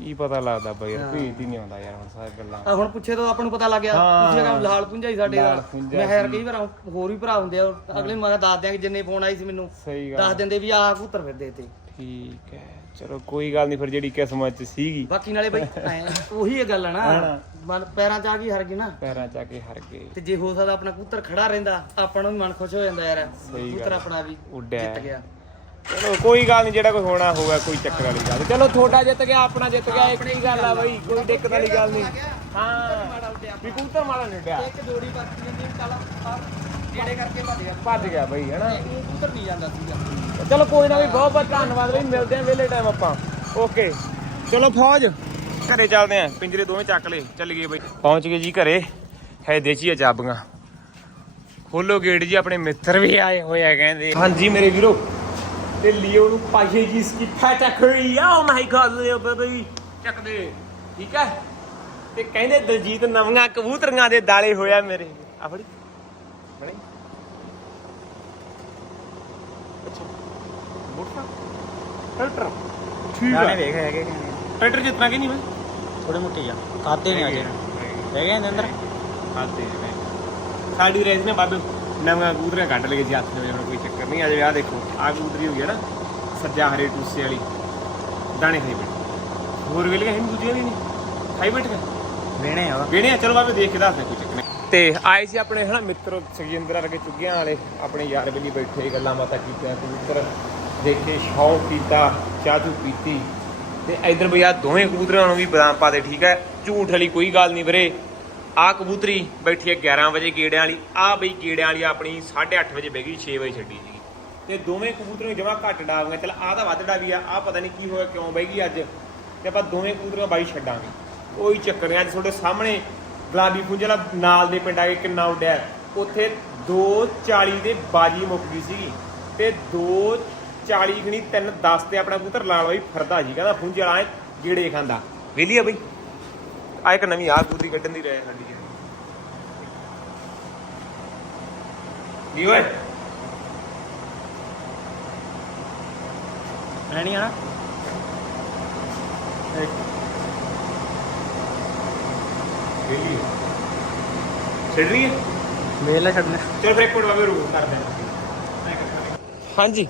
ਕੀ ਪਤਾ ਲੱਗਦਾ ਬਈ ਯਾਰ ਭੇਤ ਹੀ ਨਹੀਂ ਆਉਂਦਾ ਯਾਰ ਹੁਣ ਸਾਰੀ ਗੱਲਾਂ। ਆ ਹੁਣ ਪੁੱਛੇ ਤੋਂ ਆਪਾਂ ਨੂੰ ਪਤਾ ਲੱਗ ਗਿਆ। ਹਾਂ। ਕੰਮ ਲਾਲ ਪੁੰਜਾਈ ਸਾਡੇ ਲਾਲ ਦਾ ਪੁੰਜਾ ਮੈਂ ਖੈਰ ਕਈ ਵਾਰ ਹੋਰ ਵੀ ਭਰਾ ਹੁੰਦੇ ਆ ਅਗਲੇ ਨੂੰ ਮੈਂ ਦੱਸ ਦਿਆਂ ਕਿ ਜਿੰਨੇ ਫੋਨ ਆਈ ਸੀ ਮੈਨੂੰ। ਸਹੀ ਗੱਲ। ਦੱਸ ਦਿੰਦੇ ਵੀ ਆਹ ਕਬੂਤਰ ਫਿਰਦੇ ਤੇ ਠੀਕ ਹੈ ਚਲੋ ਕੋਈ ਗੱਲ ਨਹੀਂ ਫਿਰ ਜਿਹੜੀ ਕਿਸਮਤ ਚ ਸੀਗੀ। ਬਾਕੀ ਨਾਲੇ ਬਈ ਐਂ ਉਹੀ ਇਹ ਗੱਲ ਆ ਨਾ। ਮਨ ਪੈਰਾਂ ਚ ਆ ਗਈ ਹਰ ਗਈ ਨਾ। ਪੈਰਾਂ ਚ ਆ ਕੇ ਹਰ ਗਏ। ਤੇ ਜੇ ਹੋ ਸਕਦਾ ਆਪਣਾ ਕਬੂਤਰ ਖੜਾ ਰਹਿੰਦਾ ਆਪਾਂ ਨੂੰ ਵੀ ਮਨ ਖੁਸ਼ ਹੋ ਜਾਂਦਾ ਯਾਰ। ਸਹੀ ਕਬੂਤਰ ਆਪਣਾ ਵੀ ਉੱਡਿਆ। ਜਿੱਤ ਗਿਆ। ਚਲੋ ਕੋਈ ਗੱਲ ਨਹੀਂ ਜਿਹੜਾ ਕੋਈ ਹੋਣਾ ਹੋਊਗਾ ਕੋਈ ਚੱਕਰ ਵਾਲੀ ਗੱਲ। ਨੀ। ਚਲੋ ਤੁਹਾਡਾ ਜਿੱਤ ਗਿਆ ਆਪਣਾ ਜਿੱਤ ਗਿਆ ਇੱਕ ਹੀ ਗੱਲ ਆ ਬਈ ਕੋਈ ਦਿੱਕਤ ਵਾਲੀ ਗੱਲ ਨਹੀਂ ਹਾਂ ਵੀ ਕਬੂਤਰ ਮਾੜਾ ਨਹੀਂ ਉੱਡਿਆ। ਇੱਕ ਜੋੜੀ ਬਾਕੀ ਜਾਂਦੀ ਚੱਲ ਜਿਹੜੇ ਕਰਕੇ ਭੱਜ ਗਿਆ। ਭੱਜ ਗਿਆ ਬਈ ਹਨਾ? ਇਹ ਕਬੂਤਰ ਨਹੀਂ ਜਾਂਦਾ ਸੀਗਾ। ਚਲੋ ਕੋਈ ਨਾ ਵੀ ਬਹੁਤ ਬਹੁਤ ਧੰਨਵਾਦ ਬਈ ਮਿਲਦੇ ਆਂ ਵੇਲੇ ਟਾਈਮ ਆਪਾਂ। ਓਕੇ ਚਲੋ ਫੌਜ ਘਰੇ ਚੱਲਦੇ ਆਂ ਪਿੰਜਰੇ ਦੋਵੇਂ ਚੱਕ ਲਏ ਚੱਲ ਗਏ ਬਈ। ਪਹੁੰਚ ਗਏ ਜੀ ਘਰੇ। ਹੈ ਦੇਚੀਆ ਚਾਬੀਆਂ ਖੋਲੋ ਗੇਟ ਜੀ ਆਪਣੇ ਮਿੱਤਰ ਵੀ ਆਏ ਹੋਏ ਆ ਕਹਿੰਦੇ। ਹਾਂਜੀ ਮੇਰੇ ਵੀਰੋ। ਤੇ ਲਿਓ ਨੂੰ ਪਾਸ਼ੇ ਜੀ ਇਸ ਕੀ ਫੈਟਕ ਹੋਈ ਆ ਓ ਮਾਈ ਗॉड ਲਿਓ ਬੇਬੀ ਚੱਕਦੇ ਠੀਕ ਹੈ? ਤੇ ਕਹਿੰਦੇ ਦਲਜੀਤ ਨਵੀਆਂ ਕਬੂਤਰੀਆਂ ਦੇ ਦਾਲੇ ਹੋਇਆ ਮੇਰੇ। ਆ ਫੜੀ। ਫੜੀ ਅੱਛਾ। ਮੋਟਾ ਫਿਲਟਰ ਠੀਕ ਹੈ ਦੇਖ ਹੈਗੇ ਫਿਲਟਰ ਜਿਤਨਾ ਕਿ ਨਹੀਂ ਮੈਂ ਥੋੜੇ ਮੋਟੇ ਆ। ਖਾਦੇ ਨਹੀਂ ਅਜੇ ਹੈਗੇ ਨੇ ਅੰਦਰ? ਖਾਤੇ ਨੇ। ਸਾਡੀ ਰੇਸ ਨੇ ਵੱਧ। ਨਵੀਆਂ ਕਬੂਤਰੀਆਂ ਕੱਢ ਲਈਏ ਜੀ ਹੱਥ ਦੇ ਵਿੱਚ ਹੁਣ ਕੋਈ ਚੱਕਰ ਨਹੀਂ ਅਜੇ ਆਹ ਦੇਖੋ ਆਹ ਕਬੂਤਰੀ ਹੋ ਗਈ ਹੈ ਨਾ ਸੱਜਾ ਹਰੇ ਟੂਸੇ ਵਾਲੀ ਦਾਣੇ ਖਾਈ ਬੈਠ। ਹੋਰ ਵੇਲੇ ਹੈ ਦੂਜੀਆਂ ਵੀ ਨਹੀਂ। ਖਾਈ ਬੈਠ ਗਏ ਵੇਣੇ ਆ। ਵੇਣੇ ਆ, ਚਲੋ ਬਾਬੇ ਦੇਖ ਕੇ ਦੱਸਦੇ ਕੋਈ ਚੱਕਰ ਨਹੀਂ। ਤੇ ਆਏ ਸੀ ਆਪਣੇ ਹਨਾ ਮਿੱਤਰ ਸੁਖਜਿੰਦਰ ਵਰਗੇ ਚੁੱਗਿਆਂ ਵਾਲੇ ਆਪਣੇ ਯਾਰ ਬੇਲੀ ਬੈਠੇ ਗੱਲਾਂ ਬਾਤਾਂ ਕੀਤੀਆਂ ਕਬੂਤਰ ਦੇਖੇ ਸ਼ੌਕ ਕੀਤਾ ਚਾਹ ਚੂ ਪੀਤੀ ਤੇ ਇਧਰ ਬਈ ਆ ਦੋਵੇਂ ਕਬੂਤਰਾਂ ਨੂੰ ਵੀ ਬਦਾਮ ਪਾ ਦੇ ਠੀਕ ਹੈ। ਝੂਠ ਵਾਲੀ ਕੋਈ ਗੱਲ ਨਹੀਂ ਵੀਰੇ। ਆ ਕਬੂਤਰੀ ਬੈਠੀ ਹੈ 11 ਵਜੇ ਗੇੜਿਆਂ ਵਾਲੀ। ਆ ਬਈ ਗੇੜਿਆਂ ਵਾਲੀ ਆਪਣੀ 8:30 ਵਜੇ ਬਹਿ ਗਈ 6 ਵਜੇ ਛੱਡੀ ਸੀਗੀ। ਤੇ ਦੋਵੇਂ ਕਬੂਤਰਾਂ ਜਮਾ ਘੱਟ ਡਾਵੀਆਂ ਚਲ ਆ ਤਾਂ ਵੱਧ ਡਾਵੀ ਆ ਆ ਪਤਾ ਨਹੀਂ ਕੀ ਹੋਇਆ, ਕਿਉਂ ਬਹਿ ਗਈ ਅੱਜ। ਤੇ ਆਪਾਂ ਦੋਵੇਂ ਕਬੂਤਰਾਂ ਬਾਈ ਛੱਡਾਂਗੇ। ਉਹੀ ਚੱਕਰ ਨਹੀਂ, ਅੱਜ ਤੁਹਾਡੇ ਸਾਹਮਣੇ ਗੁਲਾਬੀ ਪੁੰਜਲਾ ਨਾਲ ਦੇ ਪਿੰਡ ਆ ਕੇ ਕਿੰਨਾ ਉੱਡਿਆ। ਉੱਥੇ 240 ਦੇ ਬਾਜੀ ਮੁੱਕ ਗਈ ਸੀਗੀ। ਤੇ 240 ਖਣੀ 310 ਤੇ ਆਪਣਾ ਕਬੂਤਰ ਲਾਲ ਬਾਈ ਫਰਦਾ ਜੀ ਕਹਿੰਦਾ ਪੁੰਜ ਵਾਲਾ ਗੇੜੇ ਖਾਂਦਾ। ਵੇਲੀ ਆ ਬਈ। ਆ ਇੱਕ ਨਵੀਂ ਆ ਕਬੂਤਰੀ ਕੱਢਣ ਦੀ ਰਹਿ ਸਾਡੀ ਜੀ ਕੀ ਓਏ? ਰਹਿਣੀ ਆ ਨਾ ਵੇਲੀ ਛੱਡ ਰਹੀ ਹੈ? ਵੇਲਾ ਛੱਡਣਾ ਚਲ ਫਿਰ ਇੱਕ ਮਿੰਟ ਬਾਬੇ ਰੂਮ ਕਰਦੇ ਹਾਂ। ਹਾਂਜੀ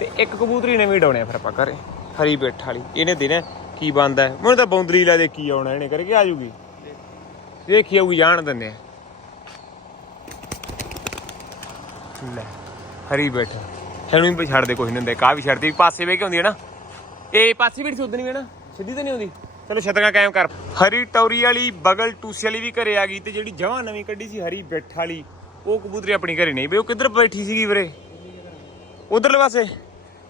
ਤੇ ਇੱਕ ਕਬੂਤਰੀ ਨਵੀਂ ਡਾਉਣੇ ਆ ਫਿਰ ਆਪਾਂ ਘਰੇ। ਹਰੀ ਬੈਠ ਵਾਲੀ। ਇਹਨੇ ਦੇਣਾ ਕੀ ਬੰਦਾ ਹੈ? ਮੈਨੂੰ ਤਾਂ ਬੌਂਦਰੀ ਲਾ ਦੇ ਕੀ ਆਉਣਾ, ਇਹਨੇ ਕਰਕੇ ਆ ਜੂਗੀ। ਦੇਖੀ ਆਊਗੀ, ਜਾਣ ਦਿੰਦੇ ਲੈ, ਹਰੀ ਬੈਠ। ਇਹਨੂੰ ਵੀ ਛੱਡ ਦੇ ਕੋਈ ਨਹੀਂ ਹੁੰਦੇ। ਕਾ ਵੀ ਛੱਡਦੀ, ਪਾਸੇ ਵੇ ਕੇ ਹੁੰਦੀ ਹੈ ਨਾ। ਇਹ ਪਾਸੇ ਵੀ ਸੁੱਧ ਹੈ ਨਾ, ਸਿੱਧੀ ਤਾਂ ਨਹੀਂ ਹੁੰਦੀ ਚਲੋ ਛਤਗਾ ਕਾਇਮ ਕਰ। ਹਰੀ ਟੌਰੀ ਵਾਲੀ, ਬਗਲ ਟੂਸੇ ਵਾਲੀ ਵੀ ਘਰੇ ਆ ਗਈ ਤੇ ਜਿਹੜੀ ਜਵਾਂ ਨਵੀਂ ਕੱਢੀ ਸੀ, ਹਰੀ ਬੈਠ ਵਾਲੀ, ਉਹ ਕਬੂਤਰੀ ਆਪਣੀ ਘਰੇ ਨਹੀਂ। ਬਈ, ਉਹ ਕਿੱਧਰ ਬੈਠੀ ਸੀਗੀ ਵੀਰੇ? ਉਧਰਲੇ ਪਾਸੇ?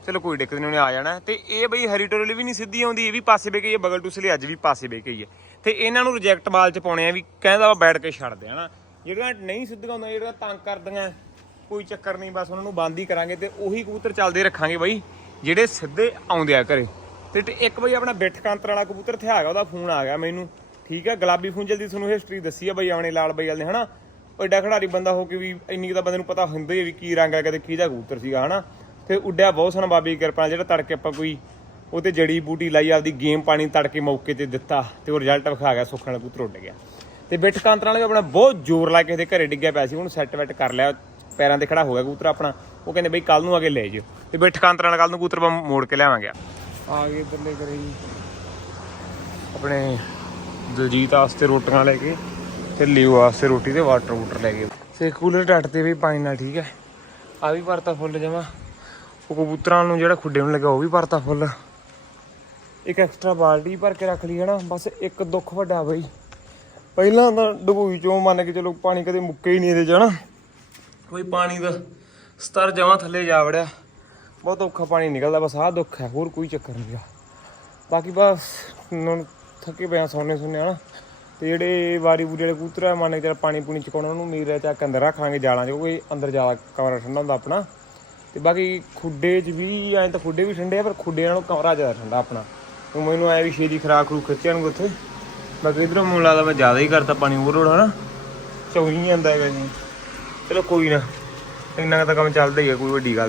ਚਲੋ ਕੋਈ ਦਿੱਕਤ ਨਹੀਂ, ਉਹਨੇ ਆ ਜਾਣਾ। ਤੇ ਇਹ ਬਈ ਹਰੀ ਵਾਲੀ ਵੀ ਨਹੀਂ ਸਿੱਧੀ ਆਉਂਦੀ, ਇਹ ਵੀ ਪਾਸੇ ਬੈ ਗਈ ਹੈ, ਬਗਲ ਟੂਸੇ ਲਈ ਅੱਜ ਵੀ ਪਾਸੇ ਬੈ ਗਈ ਹੈ। ਤੇ ਇਹਨਾਂ ਨੂੰ ਰਿਜੈਕਟ ਮਾਲ ਚ ਪਾਉਣੇ ਆ ਵੀ ਕਹਿੰਦਾ ਵਾ ਬੈਠ ਕੇ ਛੱਡ ਦੇ, ਹਨਾ। ਜਿਹੜੀਆਂ ਨਹੀਂ ਸਿੱਧੀਆਂ ਹੁੰਦੀਆਂ ਜਿਹੜਾ ਤੰਗ ਕਰਦੀਆਂ, ਕੋਈ ਚੱਕਰ ਨਹੀਂ, ਬਸ ਉਹਨਾਂ ਨੂੰ ਬੰਦ ਹੀ ਕਰਾਂਗੇ ਤੇ ਉਹੀ ਕਬੂਤਰ ਚੱਲਦੇ ਰੱਖਾਂਗੇ ਬਈ, ਜਿਹੜੇ ਸਿੱਧੇ ਆਉਂਦੇ ਆ ਘਰੇ। ਤੇ ਇੱਕ ਬਈ ਆਪਣਾ ਬਿੱਠ ਕਾਂਤਰ ਵਾਲਾ ਕਬੂਤਰ ਇੱਥੇ ਗਿਆ ਉਹਦਾ ਫੋਨ ਆ ਗਿਆ ਮੈਨੂੰ। ਠੀਕ ਆ, ਗੁਲਾਬੀ ਫੁੰਜਲ ਦੀ ਤੁਹਾਨੂੰ ਹਿਸਟਰੀ ਦੱਸੀ ਆ ਬਈ, ਆਪਣੇ ਲਾਲ ਬਈ ਵਾਲੇ ਨੇ ਹਨਾ। ਉਹ ਐਡਾ ਖਿਡਾਰੀ ਬੰਦਾ ਹੋ ਕੇ ਵੀ ਇੰਨੀ ਕੁ ਤਾਂ ਬੰਦੇ ਨੂੰ ਪਤਾ ਹੁੰਦਾ ਹੀ ਵੀ ਕੀ ਰੰਗ ਹੈ ਕਦੇ ਕਿਹਦਾ ਕਬੂਤਰ ਸੀਗਾ, ਹਨਾ। ਤੇ ਉੱਡਿਆ ਬਹੁਤ ਸੋਹਣਾ ਬਾਬੇ ਦੀ ਕਿਰਪਾ ਨਾਲ, ਜਿਹੜਾ ਤੜਕੇ ਆਪਾਂ ਕੋਈ ਉਹ ਤੇ ਜੜੀ ਬੂਟੀ ਲਾਈ, ਆਪਦੀ ਗੇਮ ਪਾਣੀ ਤੜਕੇ ਮੌਕੇ ਤੇ ਦਿੱਤਾ ਤੇ ਉਹ ਰਿਜ਼ਲਟ ਵਿਖਾ ਗਿਆ, ਸੁੱਖਣ ਵਾਲਾ ਕਬੂਤਰ ਉੱਡ ਗਿਆ। ਤੇ ਬਿੱਠ ਕਾਂਤਰਾਂ ਨਾਲ ਵੀ ਆਪਣਾ ਬਹੁਤ ਜ਼ੋਰ ਲਾ ਕੇ ਇਹਦੇ ਘਰੇ ਡਿੱਗਿਆ ਪਿਆ ਸੀ, ਉਹਨੂੰ ਸੈੱਟ ਵੈਟ ਕਰ ਲਿਆ, ਪੈਰਾਂ ਤੇ ਖੜਾ ਹੋ ਗਿਆ ਕਬੂਤਰ ਆਪਣਾ। ਉਹ ਕਹਿੰਦੇ ਬਈ ਕੱਲ ਨੂੰ ਆ ਕੇ ਲੈ ਜਿਓ। ਤੇ ਬਿੱਠ ਕਾਂਤਰਾਂ ਨਾਲ ਕੱਲ ਨੂੰ ਕਬੂਤਰ ਮੋੜ ਕੇ ਲਿਆਵਾਂਗੇ। ਆ ਗਏ ਇੱਧਰਲੇ ਕਰੇ ਜੀ। ਆਪਣੇ ਦਲਜੀਤ ਵਾਸਤੇ ਰੋਟੀਆਂ ਲੈ ਕੇ ਤੇ ਲਿਓ ਵਾਸਤੇ ਰੋਟੀ ਤੇ ਵਾਟਰ ਵੂਟਰ ਲੈ ਕੇ। ਤੇ ਕੂਲਰ ਡੱਟਦੇ ਵੀ ਪਾਣੀ ਨਾਲ ਠੀਕ ਹੈ। ਆ ਵੀ ਭਰਤਾ ਫੁੱਲ ਜਮਾ। ਉਹ ਕਬੂਤਰਾਂ ਨੂੰ ਜਿਹੜਾ ਖੁੱਡੇ ਨੂੰ ਲੱਗਾ ਉਹ ਵੀ ਭਰਤਾ ਫੁੱਲ। ਇੱਕ ਐਕਸਟਰਾ ਬਾਲਟੀ ਭਰ ਕੇ ਰੱਖ ਲਈ ਹੈ ਨਾ ਬਸ ਇੱਕ ਦੁੱਖ ਵੱਡਾ ਬਈ। ਪਹਿਲਾਂ ਤਾਂ ਡਬੂਈ ਚੋਂ ਮੰਨ ਕੇ ਚਲੋ ਪਾਣੀ ਕਦੇ ਮੁੱਕੇ ਹੀ ਨਹੀਂ ਇਹਦੇ ਚ ਹਨਾ। ਕੋਈ ਪਾਣੀ ਦਾ ਸਤਰ ਜਮਾਂ ਥੱਲੇ ਜਾ ਵੜਿਆ। ਬਹੁਤ ਔਖਾ ਪਾਣੀ ਨਿਕਲਦਾ, ਬਸ ਆਹ ਦੁੱਖ ਹੈ, ਹੋਰ ਕੋਈ ਚੱਕਰ ਨਹੀਂ ਆ ਬਾਕੀ ਬਸ ਹੁਣ ਥੱਕੇ ਪਿਆ ਸੌਣੇ ਸੁਣਨੇ ਹਨਾ। ਤੇ ਜਿਹੜੇ ਵਾਰੀ ਬੂਰੀ ਵਾਲੇ ਕਬੂਤਰ ਆ, ਮੰਨ ਕੇ ਚੱਲ ਪਾਣੀ ਪੂਣੀ ਚਕਾਉਣਾ, ਉਹਨੂੰ ਮੀਰ ਚੱਕ ਅੰਦਰ ਰੱਖਾਂਗੇ ਜਾਲਾਂ 'ਚ, ਕਿਉਂਕਿ ਅੰਦਰ ਜ਼ਿਆਦਾ ਕਮਰਾ ਠੰਡਾ ਹੁੰਦਾ ਆਪਣਾ। ਤੇ ਬਾਕੀ ਖੁੱਡੇ 'ਚ ਵੀ ਐਂ ਤਾਂ ਖੁੱਡੇ ਵੀ ਠੰਡੇ ਆ, ਪਰ ਖੁੱਡੇ ਨਾਲੋਂ ਕਮਰਾ ਜ਼ਿਆਦਾ ਠੰਡਾ ਆਪਣਾ। ਉਹ ਮੈਨੂੰ ਐ ਵੀ ਛੇ ਦੀ ਖਰਾਕ ਖਰੂ ਖਿੱਚਣਗੇ ਉੱਥੇ। ਬਾਕੀ ਇਧਰੋਂ ਮੈਨੂੰ ਲੱਗਦਾ ਮੈਂ ਜ਼ਿਆਦਾ ਹੀ ਕਰਤਾ ਪਾਣੀ ਓਵਰਲੋਡ ਹਨਾ? ਚੌਈ ਜਾਂਦਾ ਹੈਗਾ ਜੀ। ਚਲੋ ਕੋਈ ਨਾ, ਇੰਨਾ ਕੁ ਤਾਂ ਕੰਮ ਚੱਲਦਾ ਹੀ ਆ, ਕੋਈ ਵੱਡੀ ਗੱਲ ਨਹੀਂ